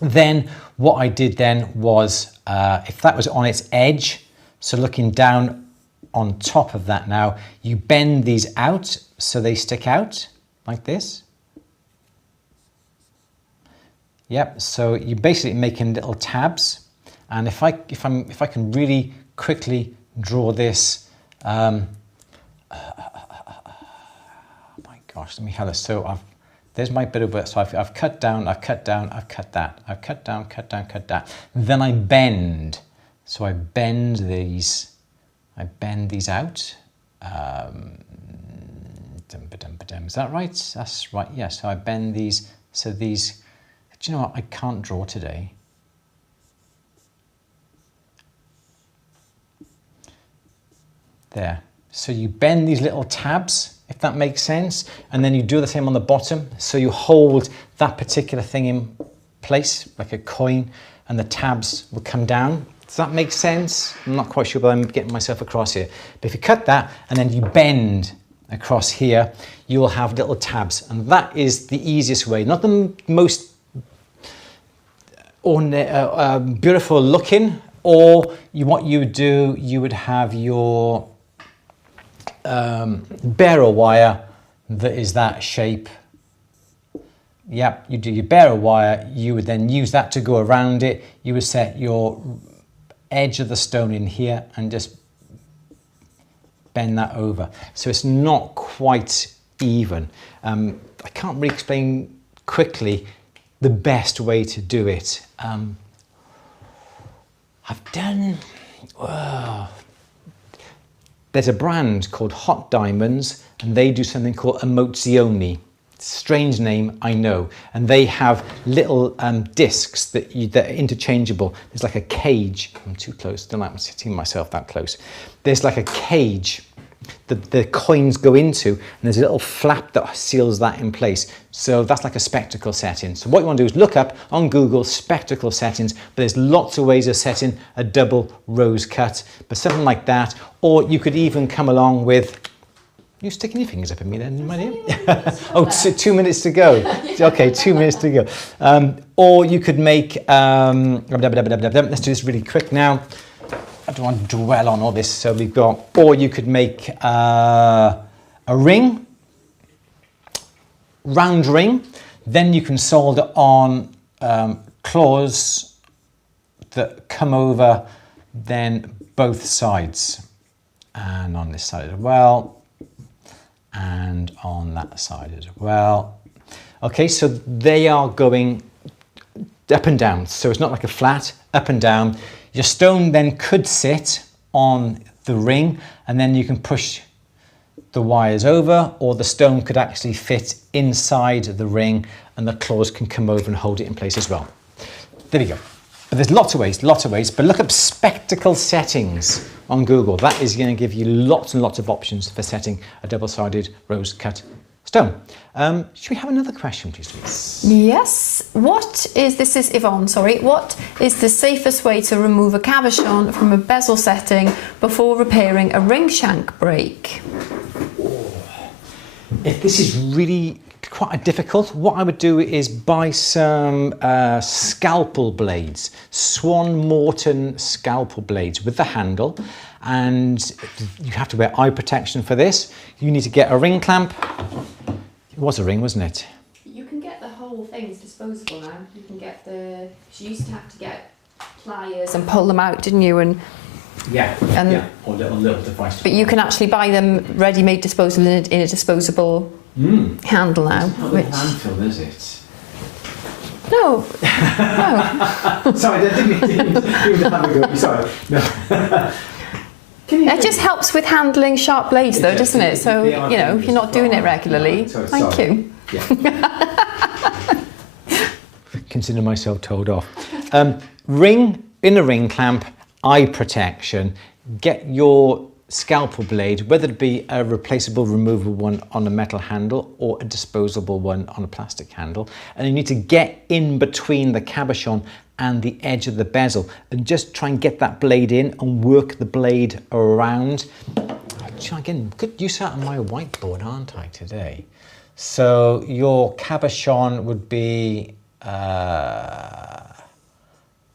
Then what I did then was, if that was on its edge, so looking down on top of that now, you bend these out so they stick out like this. Yep, so you're basically making little tabs. And if I can really quickly draw this, oh my gosh, let me have this. So there's my bit of work. So I've cut down, I've cut down, I've cut that, I've cut down, cut down, cut that. Then I bend. So I bend these out. Is that right? That's right. Yeah. So I bend these. So these. Do you know what? I can't draw today. There. So you bend these little tabs, if that makes sense, and then you do the same on the bottom. So you hold that particular thing in place, like a coin, and the tabs will come down. Does that make sense? I'm not quite sure, but I'm getting myself across here. But if you cut that and then you bend across here, you will have little tabs, and that is the easiest way. Not the most beautiful looking, or what you would do, you would have your bearer wire that is that shape. Yep, you do your bearer wire, you would then use that to go around it. You would set your edge of the stone in here and just bend that over. So it's not quite even. I can't really explain quickly the best way to do it. I've done, there's a brand called Hot Diamonds, and they do something called Emozioni. Strange name, I know. And they have little discs that are interchangeable. There's like a cage. I'm too close. Don't like sitting myself that close. There's like a cage that the coins go into, and there's a little flap that seals that in place. So that's like a spectacle setting. So what you want to do is look up on Google spectacle settings, but there's lots of ways of setting a double rose cut, but something like that. Or you could even come along with, you sticking your fingers up at me then, my dear? Oh, 2 minutes to go. Okay, 2 minutes to go. Or you could make, let's do this really quick now. I don't want to dwell on all this. So we've got, or you could make a ring, round ring. Then you can solder on claws that come over then both sides. And on this side as well. And on that side as well. Okay, so they are going up and down. So it's not like a flat, up and down. Your stone then could sit on the ring, and then you can push the wires over, or the stone could actually fit inside the ring and the claws can come over and hold it in place as well. There we go. But there's lots of ways, but look up spectacle settings on Google. That is going to give you lots and lots of options for setting a double-sided rose cut stone. Should we have another question, please, Louise? Yes. This is Yvonne, sorry. What is the safest way to remove a cabochon from a bezel setting before repairing a ring shank break? If this is really quite difficult. What I would do is buy some scalpel blades, Swan Morton scalpel blades with the handle, and you have to wear eye protection for this. You need to get a ring clamp. It was a ring, wasn't it? You can get the whole thing, it's disposable now. You can get the, you used to have to get pliers and pull them out, didn't you? And or little device. but you can actually buy them ready-made disposable in a disposable handle now. Not a landfill, is it? No, no. Sorry, I didn't mean to have a go. Sorry. No. It just helps with handling sharp blades, though, doesn't it? So, you know, if you're not doing it regularly, thank you. Yeah. Consider myself told off. Ring in a ring clamp, eye protection. Get your scalpel blade, whether it be a replaceable, removable one on a metal handle or a disposable one on a plastic handle, and you need to get in between the cabochon and the edge of the bezel and just try and get that blade in and work the blade around. Again, good use out of my whiteboard, aren't I, today? So your cabochon would be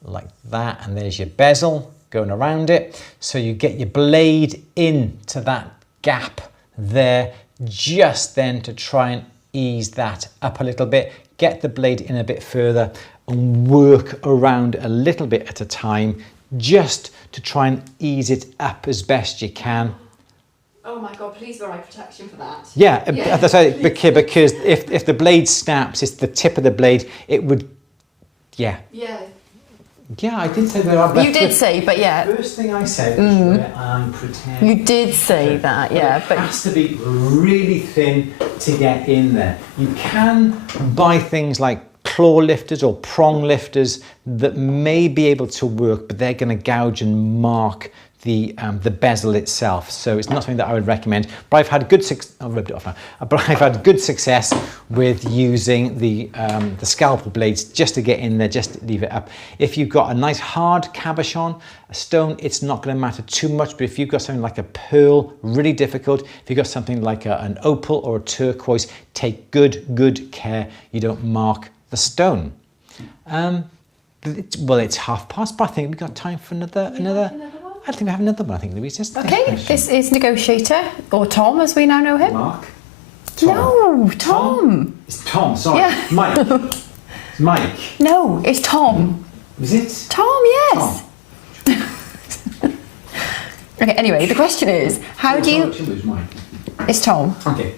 like that, and there's your bezel going around it. So you get your blade into that gap there, just then to try and ease that up a little bit, get the blade in a bit further and work around a little bit at a time, just to try and ease it up as best you can. Oh my God, please wear eye protection for that. Yeah, as I say, because if the blade snaps, it's the tip of the blade, it would, Yeah, I did say that. You did say, but yeah. First thing I said was pretend. You did say that, yeah. But it has to be really thin to get in there. You can buy things like claw lifters or prong lifters that may be able to work, but they're going to gouge and mark the bezel itself, so it's not something that I would recommend. But I've had good success with using the scalpel blades just to get in there, just to leave it up. If you've got a nice hard cabochon, a stone, it's not going to matter too much. But if you've got something like a pearl, really difficult. If you've got something like an opal or a turquoise, take good care you don't mark the stone. Well, it's 1:30, but I think we've got time for another. I think we have another one, I think, Louise. Okay, this is Negotiator, or Tom as we now know him. Mark? Tom. No, Tom. It's Tom, sorry. Yeah. Mike. It's Mike. No, it's Tom. Is it? Tom, yes. Tom. Okay, anyway, the question is, how do you... Mike. It's Tom. Okay.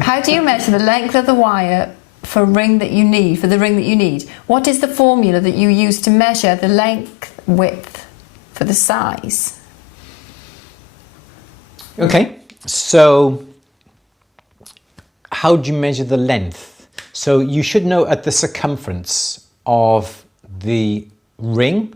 How do you measure the length of the wire for the ring that you need? What is the formula that you use to measure the length, width, for the size? Okay, so how do you measure the length? So you should know at the circumference of the ring.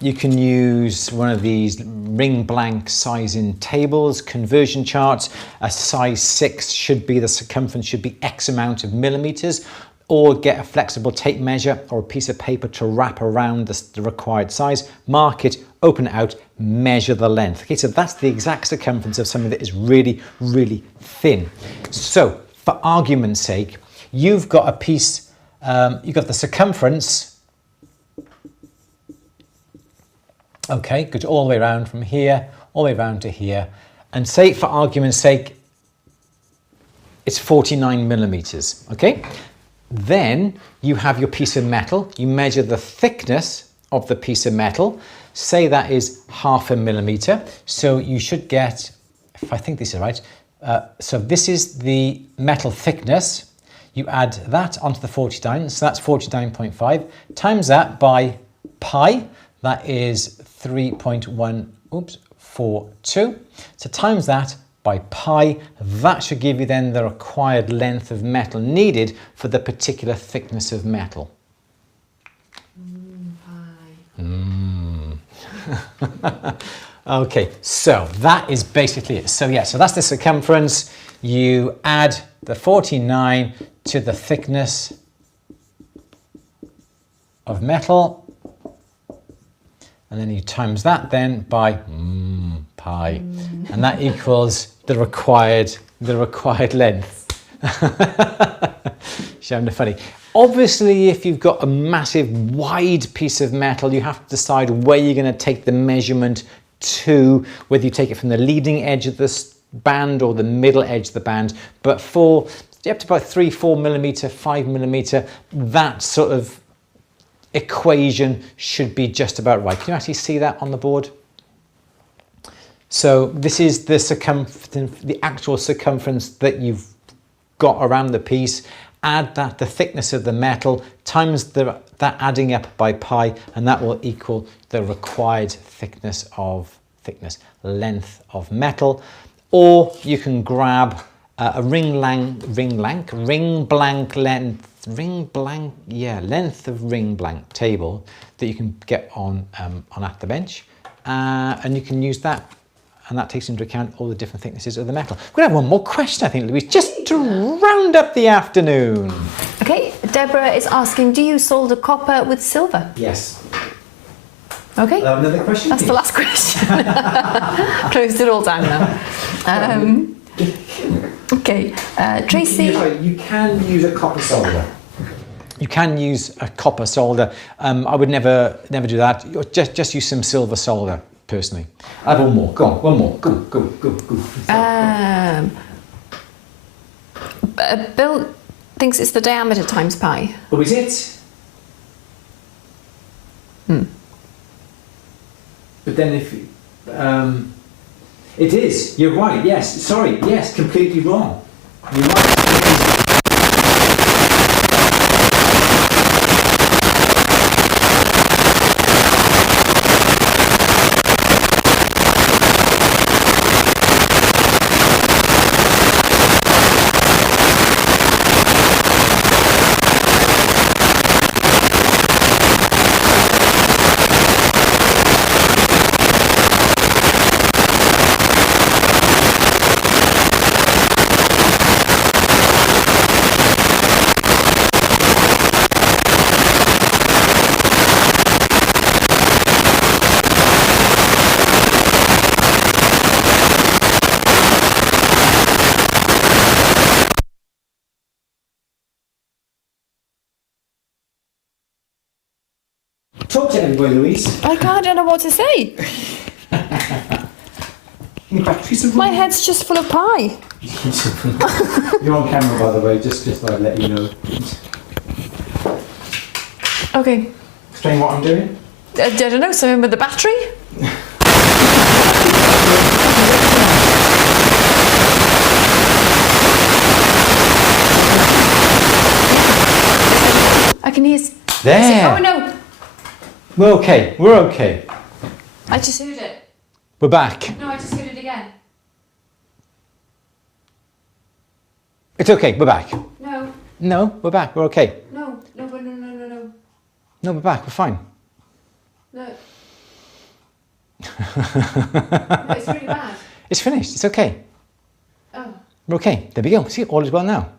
You can use one of these ring blank sizing tables, conversion charts. A size 6 should be, the circumference should be X amount of millimeters, or get a flexible tape measure or a piece of paper to wrap around the required size, mark it, open it out, measure the length. Okay, so that's the exact circumference of something that is really, really thin. So for argument's sake, you've got a piece, you've got the circumference, okay, goes all the way around from here, all the way around to here, and say for argument's sake, it's 49 millimeters, okay? Then you have your piece of metal, you measure the thickness of the piece of metal, say that is 0.5 millimeter, so you should get, if I think this is right, so this is the metal thickness, you add that onto the 49, so that's 49.5, times that by pi, that is 3.142, so times that by pi, that should give you then the required length of metal needed for the particular thickness of metal. Okay, so that is basically it. So yeah, so that's the circumference. You add the 49 to the thickness of metal, and then you times that then by pi, and that equals the required length. Sounding funny. Obviously, if you've got a massive wide piece of metal, you have to decide where you're going to take the measurement to, whether you take it from the leading edge of the band or the middle edge of the band. But for up to about 3-4 millimeter, 5 millimeter, that sort of equation should be just about right. Can you actually see that on the board? So this is the actual circumference that you've got around the piece. Add that, the thickness of the metal, times that adding up by pi, and that will equal the required length of metal. Or you can grab a length of ring blank table that you can get on at the bench, and you can use that. And that takes into account all the different thicknesses of the metal. We're going to have one more question, I think, Louise, just to round up the afternoon. Okay, Deborah is asking, do you solder copper with silver? Yes. Okay. Another question? That's the last question. Closed it all down now. Okay, Tracy. You can use a copper solder. You can use a copper solder. I would never do that. Just use some silver solder. Personally, I have one more. Go on, one more. Go. Bill thinks it's the diameter times pi. Oh, is it? But then if it is, you're right. Yes, sorry. Yes, completely wrong. You're right. Talk to everybody, Louise. I don't know what to say. My head's just full of pie. You're on camera, by the way, just to let you know. Okay. Explain what I'm doing? I don't know, something with the battery? I can hear... There! Oh no! We're okay, we're okay. I just heard it. We're back. No, I just heard it again. It's okay, we're back. No. No, we're back, we're okay. No, no. No, we're back, we're fine. No. No, it's really bad. It's finished, it's okay. Oh. We're okay, there we go. See, all is well now.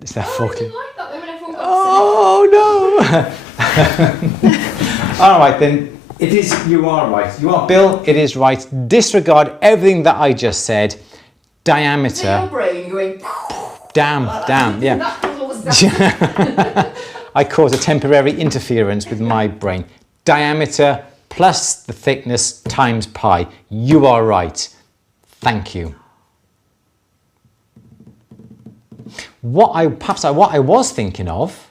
It's that I fork. didn't like that when everyone got Oh no! All right then, it is, you are right. You are, Bill, it is right. Disregard everything that I just said. Diameter. your brain going... Damn, yeah. I caused a temporary interference with my brain. Diameter plus the thickness times pi. You are right. Thank you. What I was thinking of,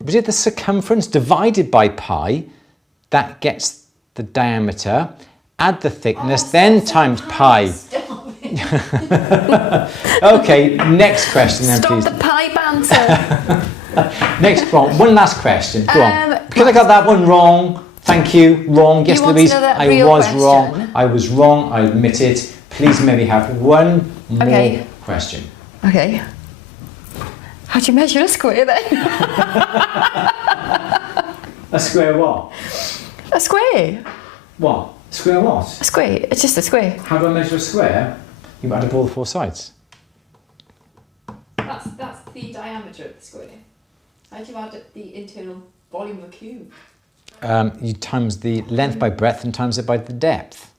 was it the circumference divided by pi? That gets the diameter. Add the thickness, then times pi. Okay, next question then, please. Stop the pie banter. Next one last question. Go on. Because I got that one wrong. Thank you. Wrong. Yes, Louise. I was wrong. I was wrong. I admit it. Please maybe have one more question. Okay. How do you measure a square then? A square what? A square. What? Square what? A square. It's just a square. How do I measure a square? You add up all the four sides. That's the diameter of the square. How do you add up the internal volume of a cube? You times the length by breadth and times it by the depth.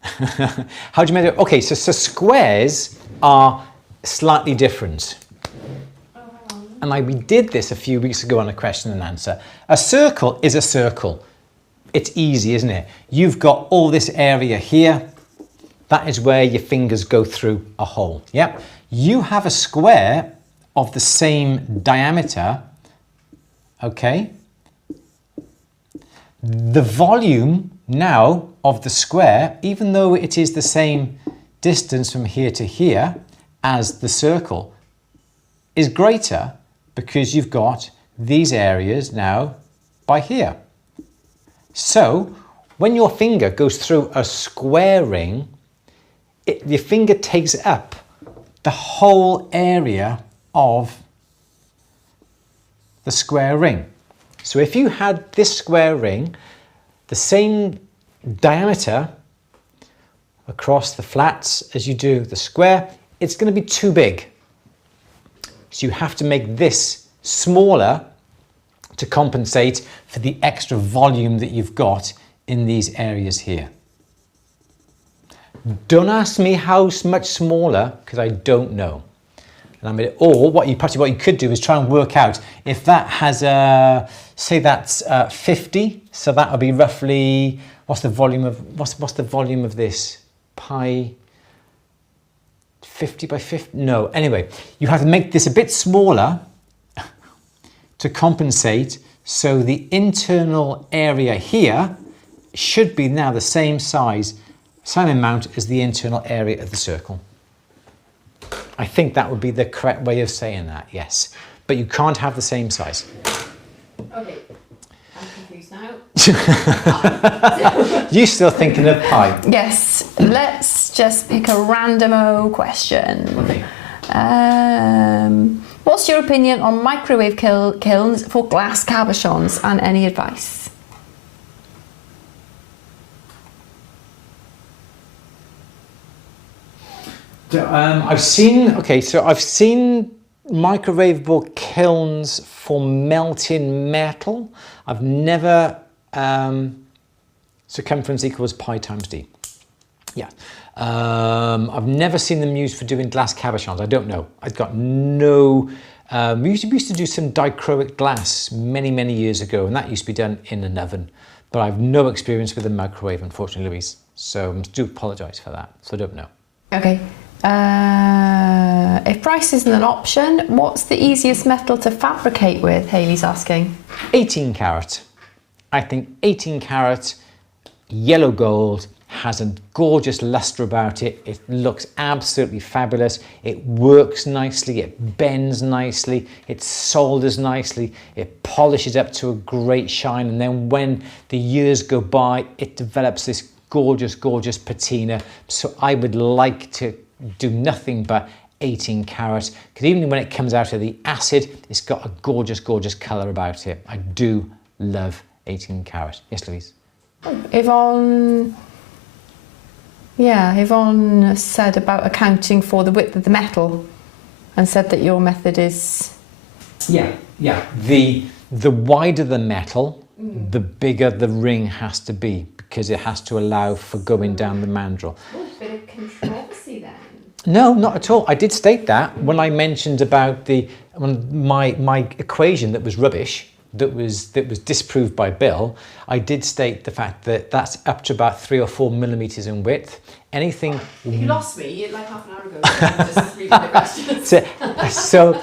How do you measure? Okay, so squares are slightly different. And we did this a few weeks ago on a question and answer. A circle is a circle. It's easy, isn't it? You've got all this area here. That is where your fingers go through a hole. Yep. You have a square of the same diameter. Okay. The volume now of the square, even though it is the same distance from here to here as the circle, is greater because you've got these areas now by here. So when your finger goes through a square ring, your finger takes up the whole area of the square ring. So if you had this square ring, the same diameter across the flats as you do the square, it's going to be too big. So you have to make this smaller to compensate for the extra volume that you've got in these areas here. Don't ask me how much smaller, because I don't know. And I mean, or what you could do is try and work out if that has a, say that's 50, so that would be roughly, what's the volume of this? Pi 50 by 50? No, anyway, you have to make this a bit smaller to compensate, so the internal area here should be now the same same amount as the internal area of the circle. I think that would be the correct way of saying that, yes. But you can't have the same size. Okay, I'm confused now. You still thinking of pi? Yes, let's just pick a random question. Okay. What's your opinion on microwave kilns for glass cabochons, and any advice? I've seen microwavable kilns for melting metal. I've never, circumference equals pi times d. Yeah. I've never seen them used for doing glass cabochons. I don't know. I've got no, we used to do some dichroic glass many years ago, and that used to be done in an oven. But I've no experience with the microwave, unfortunately, Louise. So I do apologise for that. So I don't know. Okay. If price isn't an option, what's the easiest metal to fabricate with? Hayley's asking. 18 carat. I think 18 carat yellow gold has a gorgeous luster about it. It looks absolutely fabulous. It works nicely. It bends nicely. It solders nicely. It polishes up to a great shine. And then when the years go by, it develops this gorgeous patina. So I would like to do nothing but 18 carat, because even when it comes out of the acid, it's got a gorgeous colour about it. I do love 18 carat. Yes, Louise? Yvonne said about accounting for the width of the metal and said that your method is... Yeah. The wider the metal, the bigger the ring has to be, because it has to allow for going down the mandrel. Oh, bit of controversy then. No, not at all. I did state that when I mentioned about my equation that was rubbish, that was disproved by Bill. I did state the fact that that's up to about 3 or 4 millimeters in width. Anything. You lost me like half an hour ago. Just reading the questions. So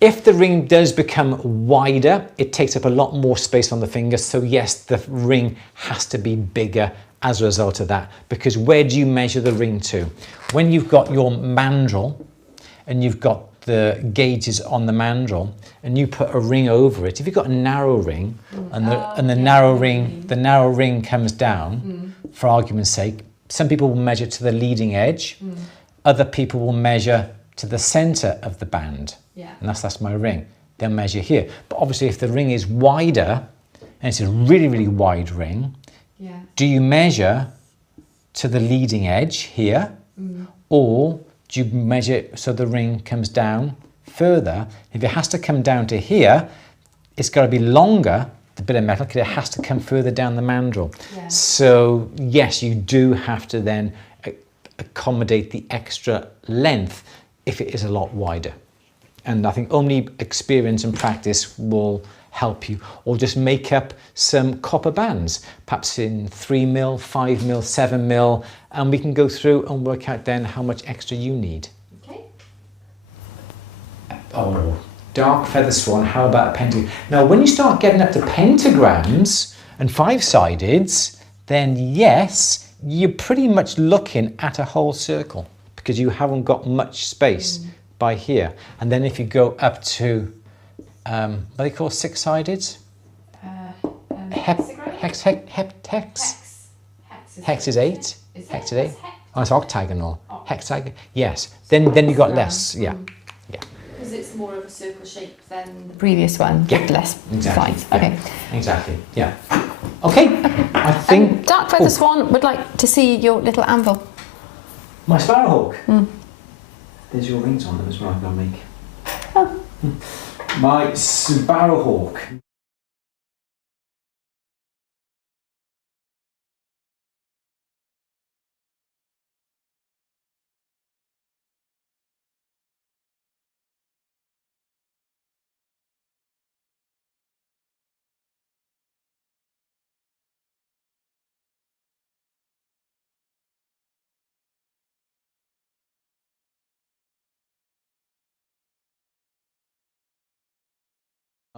if the ring does become wider, it takes up a lot more space on the finger. So yes, the ring has to be bigger as a result of that. Because where do you measure the ring to? When you've got your mandrel and you've got the gauges on the mandrel and you put a ring over it, if you've got a narrow ring and the narrow ring comes down, for argument's sake, some people will measure to the leading edge, other people will measure to the center of the band. And that's my ring. They'll measure here. But obviously if the ring is wider, and it's a really wide ring, do you measure to the leading edge here, or do you measure so the ring comes down further? If it has to come down to here, it's got to be longer, the bit of metal, because it has to come further down the mandrel. So yes, you do have to then accommodate the extra length if it is a lot wider. And I think only experience and practice will help you, or just make up some copper bands, perhaps in 3mm, 5mm, 7mm, and we can go through and work out then how much extra you need. Okay. Oh, dark feather swan, how about a pentagram? Now, when you start getting up to pentagrams and 5-sideds, then yes, you're pretty much looking at a whole circle because you haven't got much space by here. And then if you go up to what do they call 6-sided? Hex is 8. Hex is 8. Oh, it's octagonal. Hexagon. Yes. Then you got less. Yeah. Yeah. Because it's more of a circle shape than the previous one. Yeah. With less Exactly. sides. Yeah. Okay. Exactly. Yeah. Okay. I think. Dark Feather Swan would like to see your little anvil. My sparrowhawk. There's your rings on them as well. I'm gonna make. Oh. My sparrowhawk.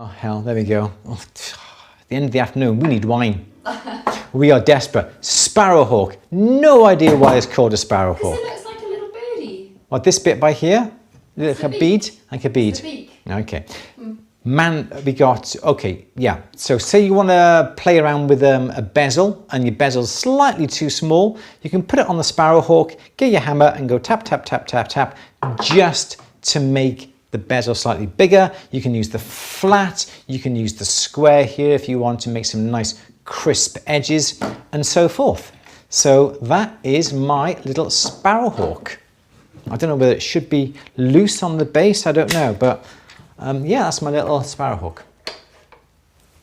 Oh hell, there we go. Oh, at the end of the afternoon, we need wine. We are desperate. Sparrowhawk. No idea why it's called a sparrowhawk. Because it looks like a little birdie. What, this bit by here? Like a bead? Like a bead. It's the beak. Okay. Man, we got, okay, yeah. So say you want to play around with a bezel and your bezel's slightly too small, you can put it on the sparrowhawk, get your hammer and go tap, tap, tap, tap, tap, just to make the bezel slightly bigger. You can use the flat, you can use the square here if you want to make some nice crisp edges and so forth. So that is my little sparrowhawk. I don't know whether it should be loose on the base, I don't know, but yeah, that's my little sparrowhawk.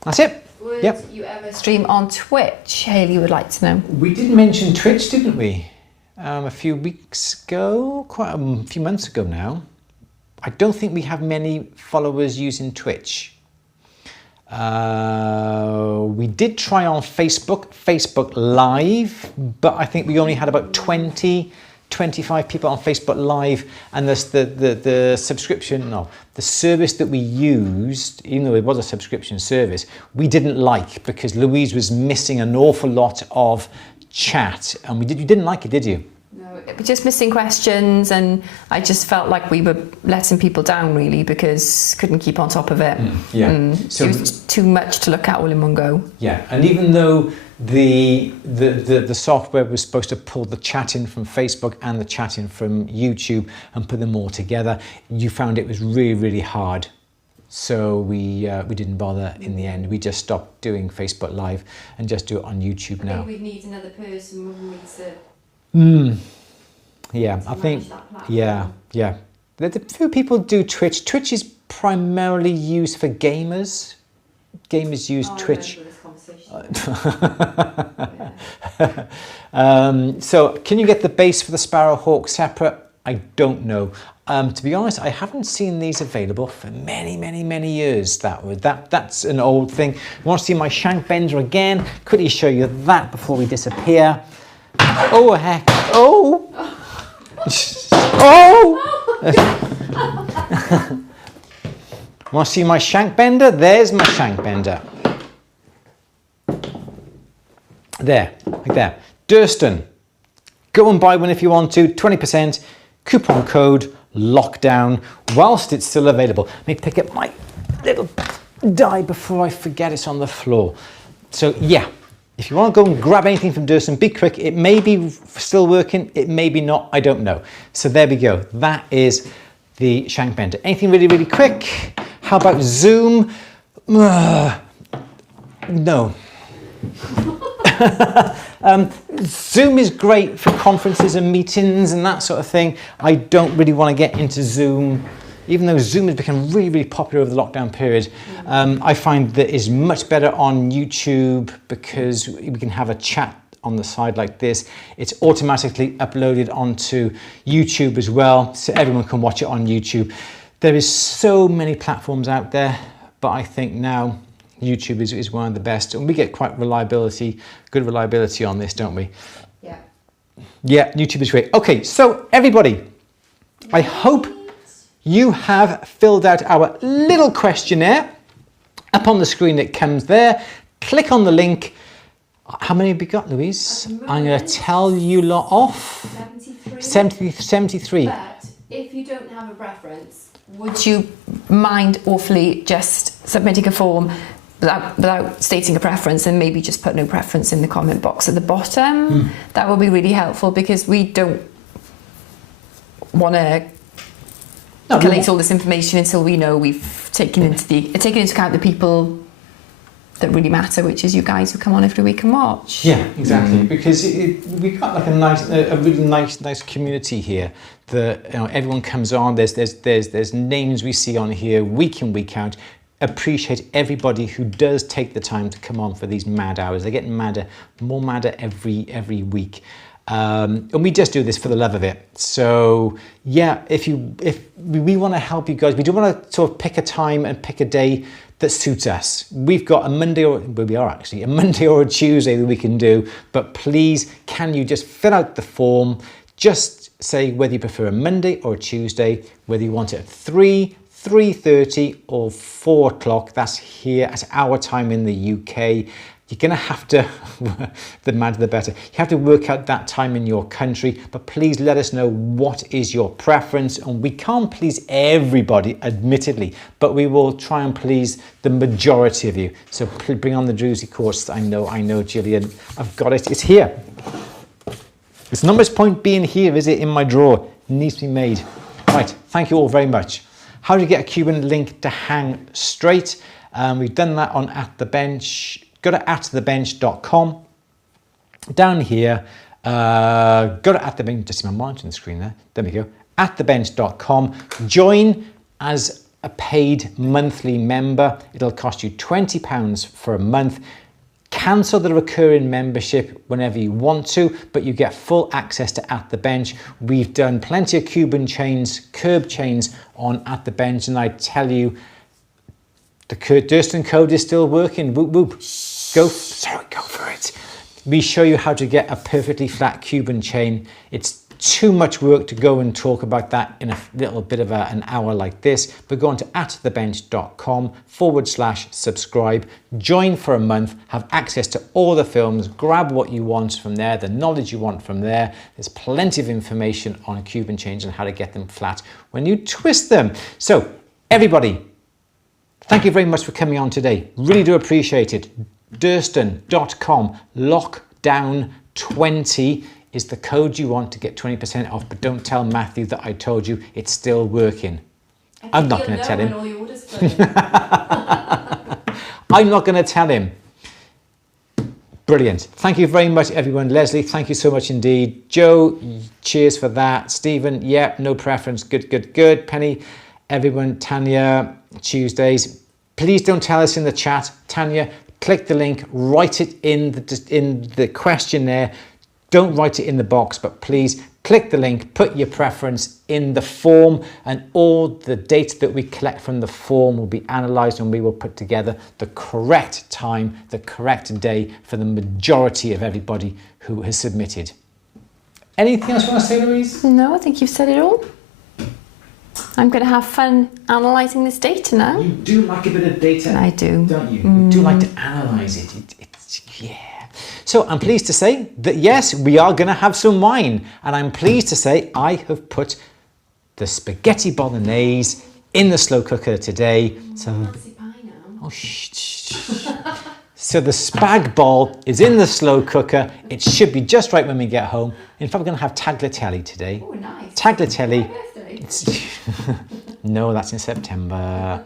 That's it. Would Yep. you ever stream on Twitch? Hayley would like to know. We did mention Twitch, didn't we? A few weeks ago, quite a few months ago now. I don't think we have many followers using Twitch. We did try on Facebook Live, but I think we only had about 25 people on Facebook Live, and the subscription, no, the service that we used, even though it was a subscription service, we didn't like because Louise was missing an awful lot of chat, and you didn't like it, did you? No, it was just missing questions, and I just felt like we were letting people down really because couldn't keep on top of it. Yeah. So it was too much to look at all in one go. Yeah, and even though the software was supposed to pull the chat in from Facebook and the chat in from YouTube and put them all together, you found it was really, really hard. So we didn't bother in the end. We just stopped doing Facebook Live and just do it on YouTube now. I think we'd need another person, wouldn't we, to Yeah, I think, yeah. A few people do Twitch. Twitch is primarily used for gamers. Gamers use Twitch. So can you get the base for the sparrowhawk separate? I don't know. To be honest, I haven't seen these available for many years. That's an old thing. You want to see my Shank Bender again? Quickly show you that before we disappear. Oh heck! Oh! Oh! Want to see my Shank Bender? There's my Shank Bender. There, like there. Durston. Go and buy one if you want to. 20%. Coupon code lockdown whilst it's still available. Let me pick up my little die before I forget it's on the floor. So yeah, if you want to go and grab anything from Durston, be quick. It may be still working, it may be not, I don't know. So there we go. That is the Shank Bender. Anything really, really quick? How about Zoom? No. Zoom is great for conferences and meetings and that sort of thing. I don't really want to get into Zoom, even though Zoom has become really, really popular over the lockdown period. I find that it's much better on YouTube because we can have a chat on the side like this. It's automatically uploaded onto YouTube as well, so everyone can watch it on YouTube. There is so many platforms out there, but I think now YouTube is one of the best, and we get quite good reliability on this, don't we? Yeah. Yeah, YouTube is great. Okay, so everybody, I hope you have filled out our little questionnaire. Up on the screen it comes there. Click on the link. How many have you got, Louise? I'm going to tell you lot off. 73. But if you don't have a preference, would you mind awfully just submitting a form without stating a preference, and maybe just put no preference in the comment box at the bottom? That would be really helpful, because we don't want to collate all this information until we know we've taken into account the people that really matter, which is you guys who come on every week and watch. Yeah, exactly. Because we've got like a really nice community here. Everyone comes on. There's names we see on here week in, week out. Appreciate everybody who does take the time to come on for these mad hours. They're getting more madder every week. And we just do this for the love of it. So yeah, if we want to help you guys, we do want to sort of pick a time and pick a day that suits us. We've got a Monday or a Tuesday that we can do, but please, can you just fill out the form? Just say whether you prefer a Monday or a Tuesday, whether you want it at 3:30 or 4 o'clock. That's here at our time in the UK. You're going to have to, the madder the better, you have to work out that time in your country, but please let us know what is your preference. And we can't please everybody, admittedly, but we will try and please the majority of you. So bring on the Druzy course. I know, Gillian, I've got it, it's here. It's numbers point being here, is it, in my drawer? It needs to be made. Right, thank you all very much. How do you get a Cuban link to hang straight? We've done that on At The Bench. Go to atthebench.com. Down here, go to atthebench. Just see my monitor on the screen there. There we go. Atthebench.com. Join as a paid monthly member. It'll cost you £20 for a month. Cancel the recurring membership whenever you want to, but you get full access to At The Bench. We've done plenty of Cuban chains, curb chains on At The Bench, and I tell you, the Durston code is still working. Whoop, whoop. Go for it. We show you how to get a perfectly flat Cuban chain. It's too much work to go and talk about that in a little bit of an hour like this, but go on to atthebench.com/subscribe, join for a month, have access to all the films, grab what you want from there, the knowledge you want from there. There's plenty of information on Cuban chains and how to get them flat when you twist them. So everybody, thank you very much for coming on today. Really do appreciate it. Durston.com lockdown20 is the code you want to get 20% off, but don't tell Matthew that I told you. It's still working. I'm not going to tell him. I'm not going to tell him. Brilliant. Thank you very much, everyone. Leslie, thank you so much indeed. Joe, cheers for that. Stephen, yeah, no preference. Good. Penny, everyone. Tanya, Tuesdays. Please don't tell us in the chat. Tanya, click the link, write it in the questionnaire. Don't write it in the box, but please click the link, put your preference in the form, and all the data that we collect from the form will be analysed, and we will put together the correct time, the correct day for the majority of everybody who has submitted. Anything else you want to say, Louise? No, I think you've said it all. I'm going to have fun analysing this data now. You do like a bit of data. I do. Don't you? You do like to analyse it. Yeah. So I'm pleased to say that yes, we are going to have some wine. And I'm pleased to say I have put the spaghetti bolognese in the slow cooker today. So, oh, shh. So the spag bol is in the slow cooker. It should be just right when we get home. In fact, we're going to have tagliatelle today. Oh, nice. Tagliatelle. No, that's in September.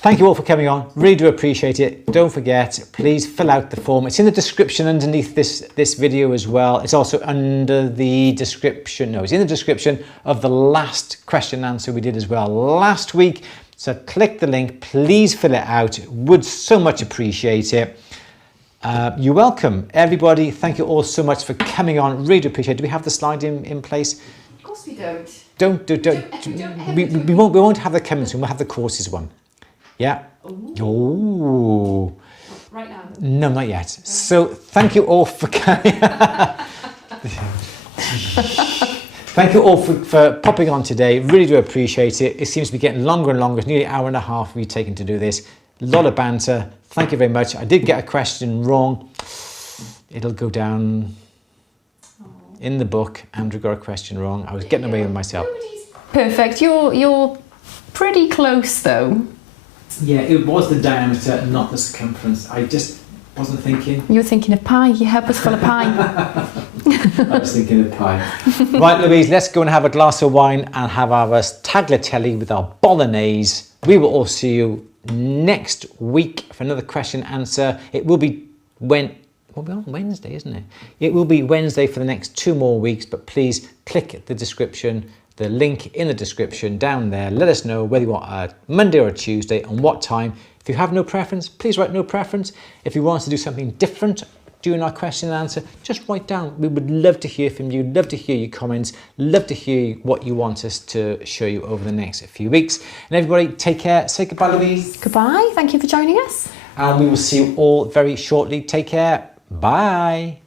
Thank you all for coming on. Really do appreciate it. Don't forget, please fill out the form. It's in the description underneath this video as well. It's also under the description. No, it's in the description of the last question and answer we did as well last week. So click the link. Please fill it out. Would so much appreciate it. You're welcome, everybody. Thank you all so much for coming on. Really do appreciate it. Do we have the slide in place? Of course we don't. We won't have the coming soon. We'll have the courses one. Yeah. Ooh. Right now. No, not yet. So thank you all for coming. Thank you all for popping on today. Really do appreciate it. It seems to be getting longer and longer. It's nearly an hour and a half we've taken to do this. A lot of banter. Thank you very much. I did get a question wrong. It'll go down in the book. Andrew got a question wrong. I was getting away with myself. Perfect. You're pretty close though. Yeah, it was the diameter, not the circumference. I just wasn't thinking. You were thinking of pie. Your head was full of pie. I was thinking of pie. Right, Louise, let's go and have a glass of wine and have our tagliatelle with our bolognese. We will all see you next week for another question and answer. It will be on Wednesday, isn't it? It will be Wednesday for the next 2 more weeks, but please click the description, the link in the description down there. Let us know whether you want a Monday or a Tuesday and what time. If you have no preference, please write no preference. If you want us to do something different during our question and answer, just write down. We would love to hear from you, love to hear your comments, love to hear what you want us to show you over the next few weeks. And everybody, take care. Say goodbye, Louise. Goodbye. Thank you for joining us. And we will see you all very shortly. Take care. Bye.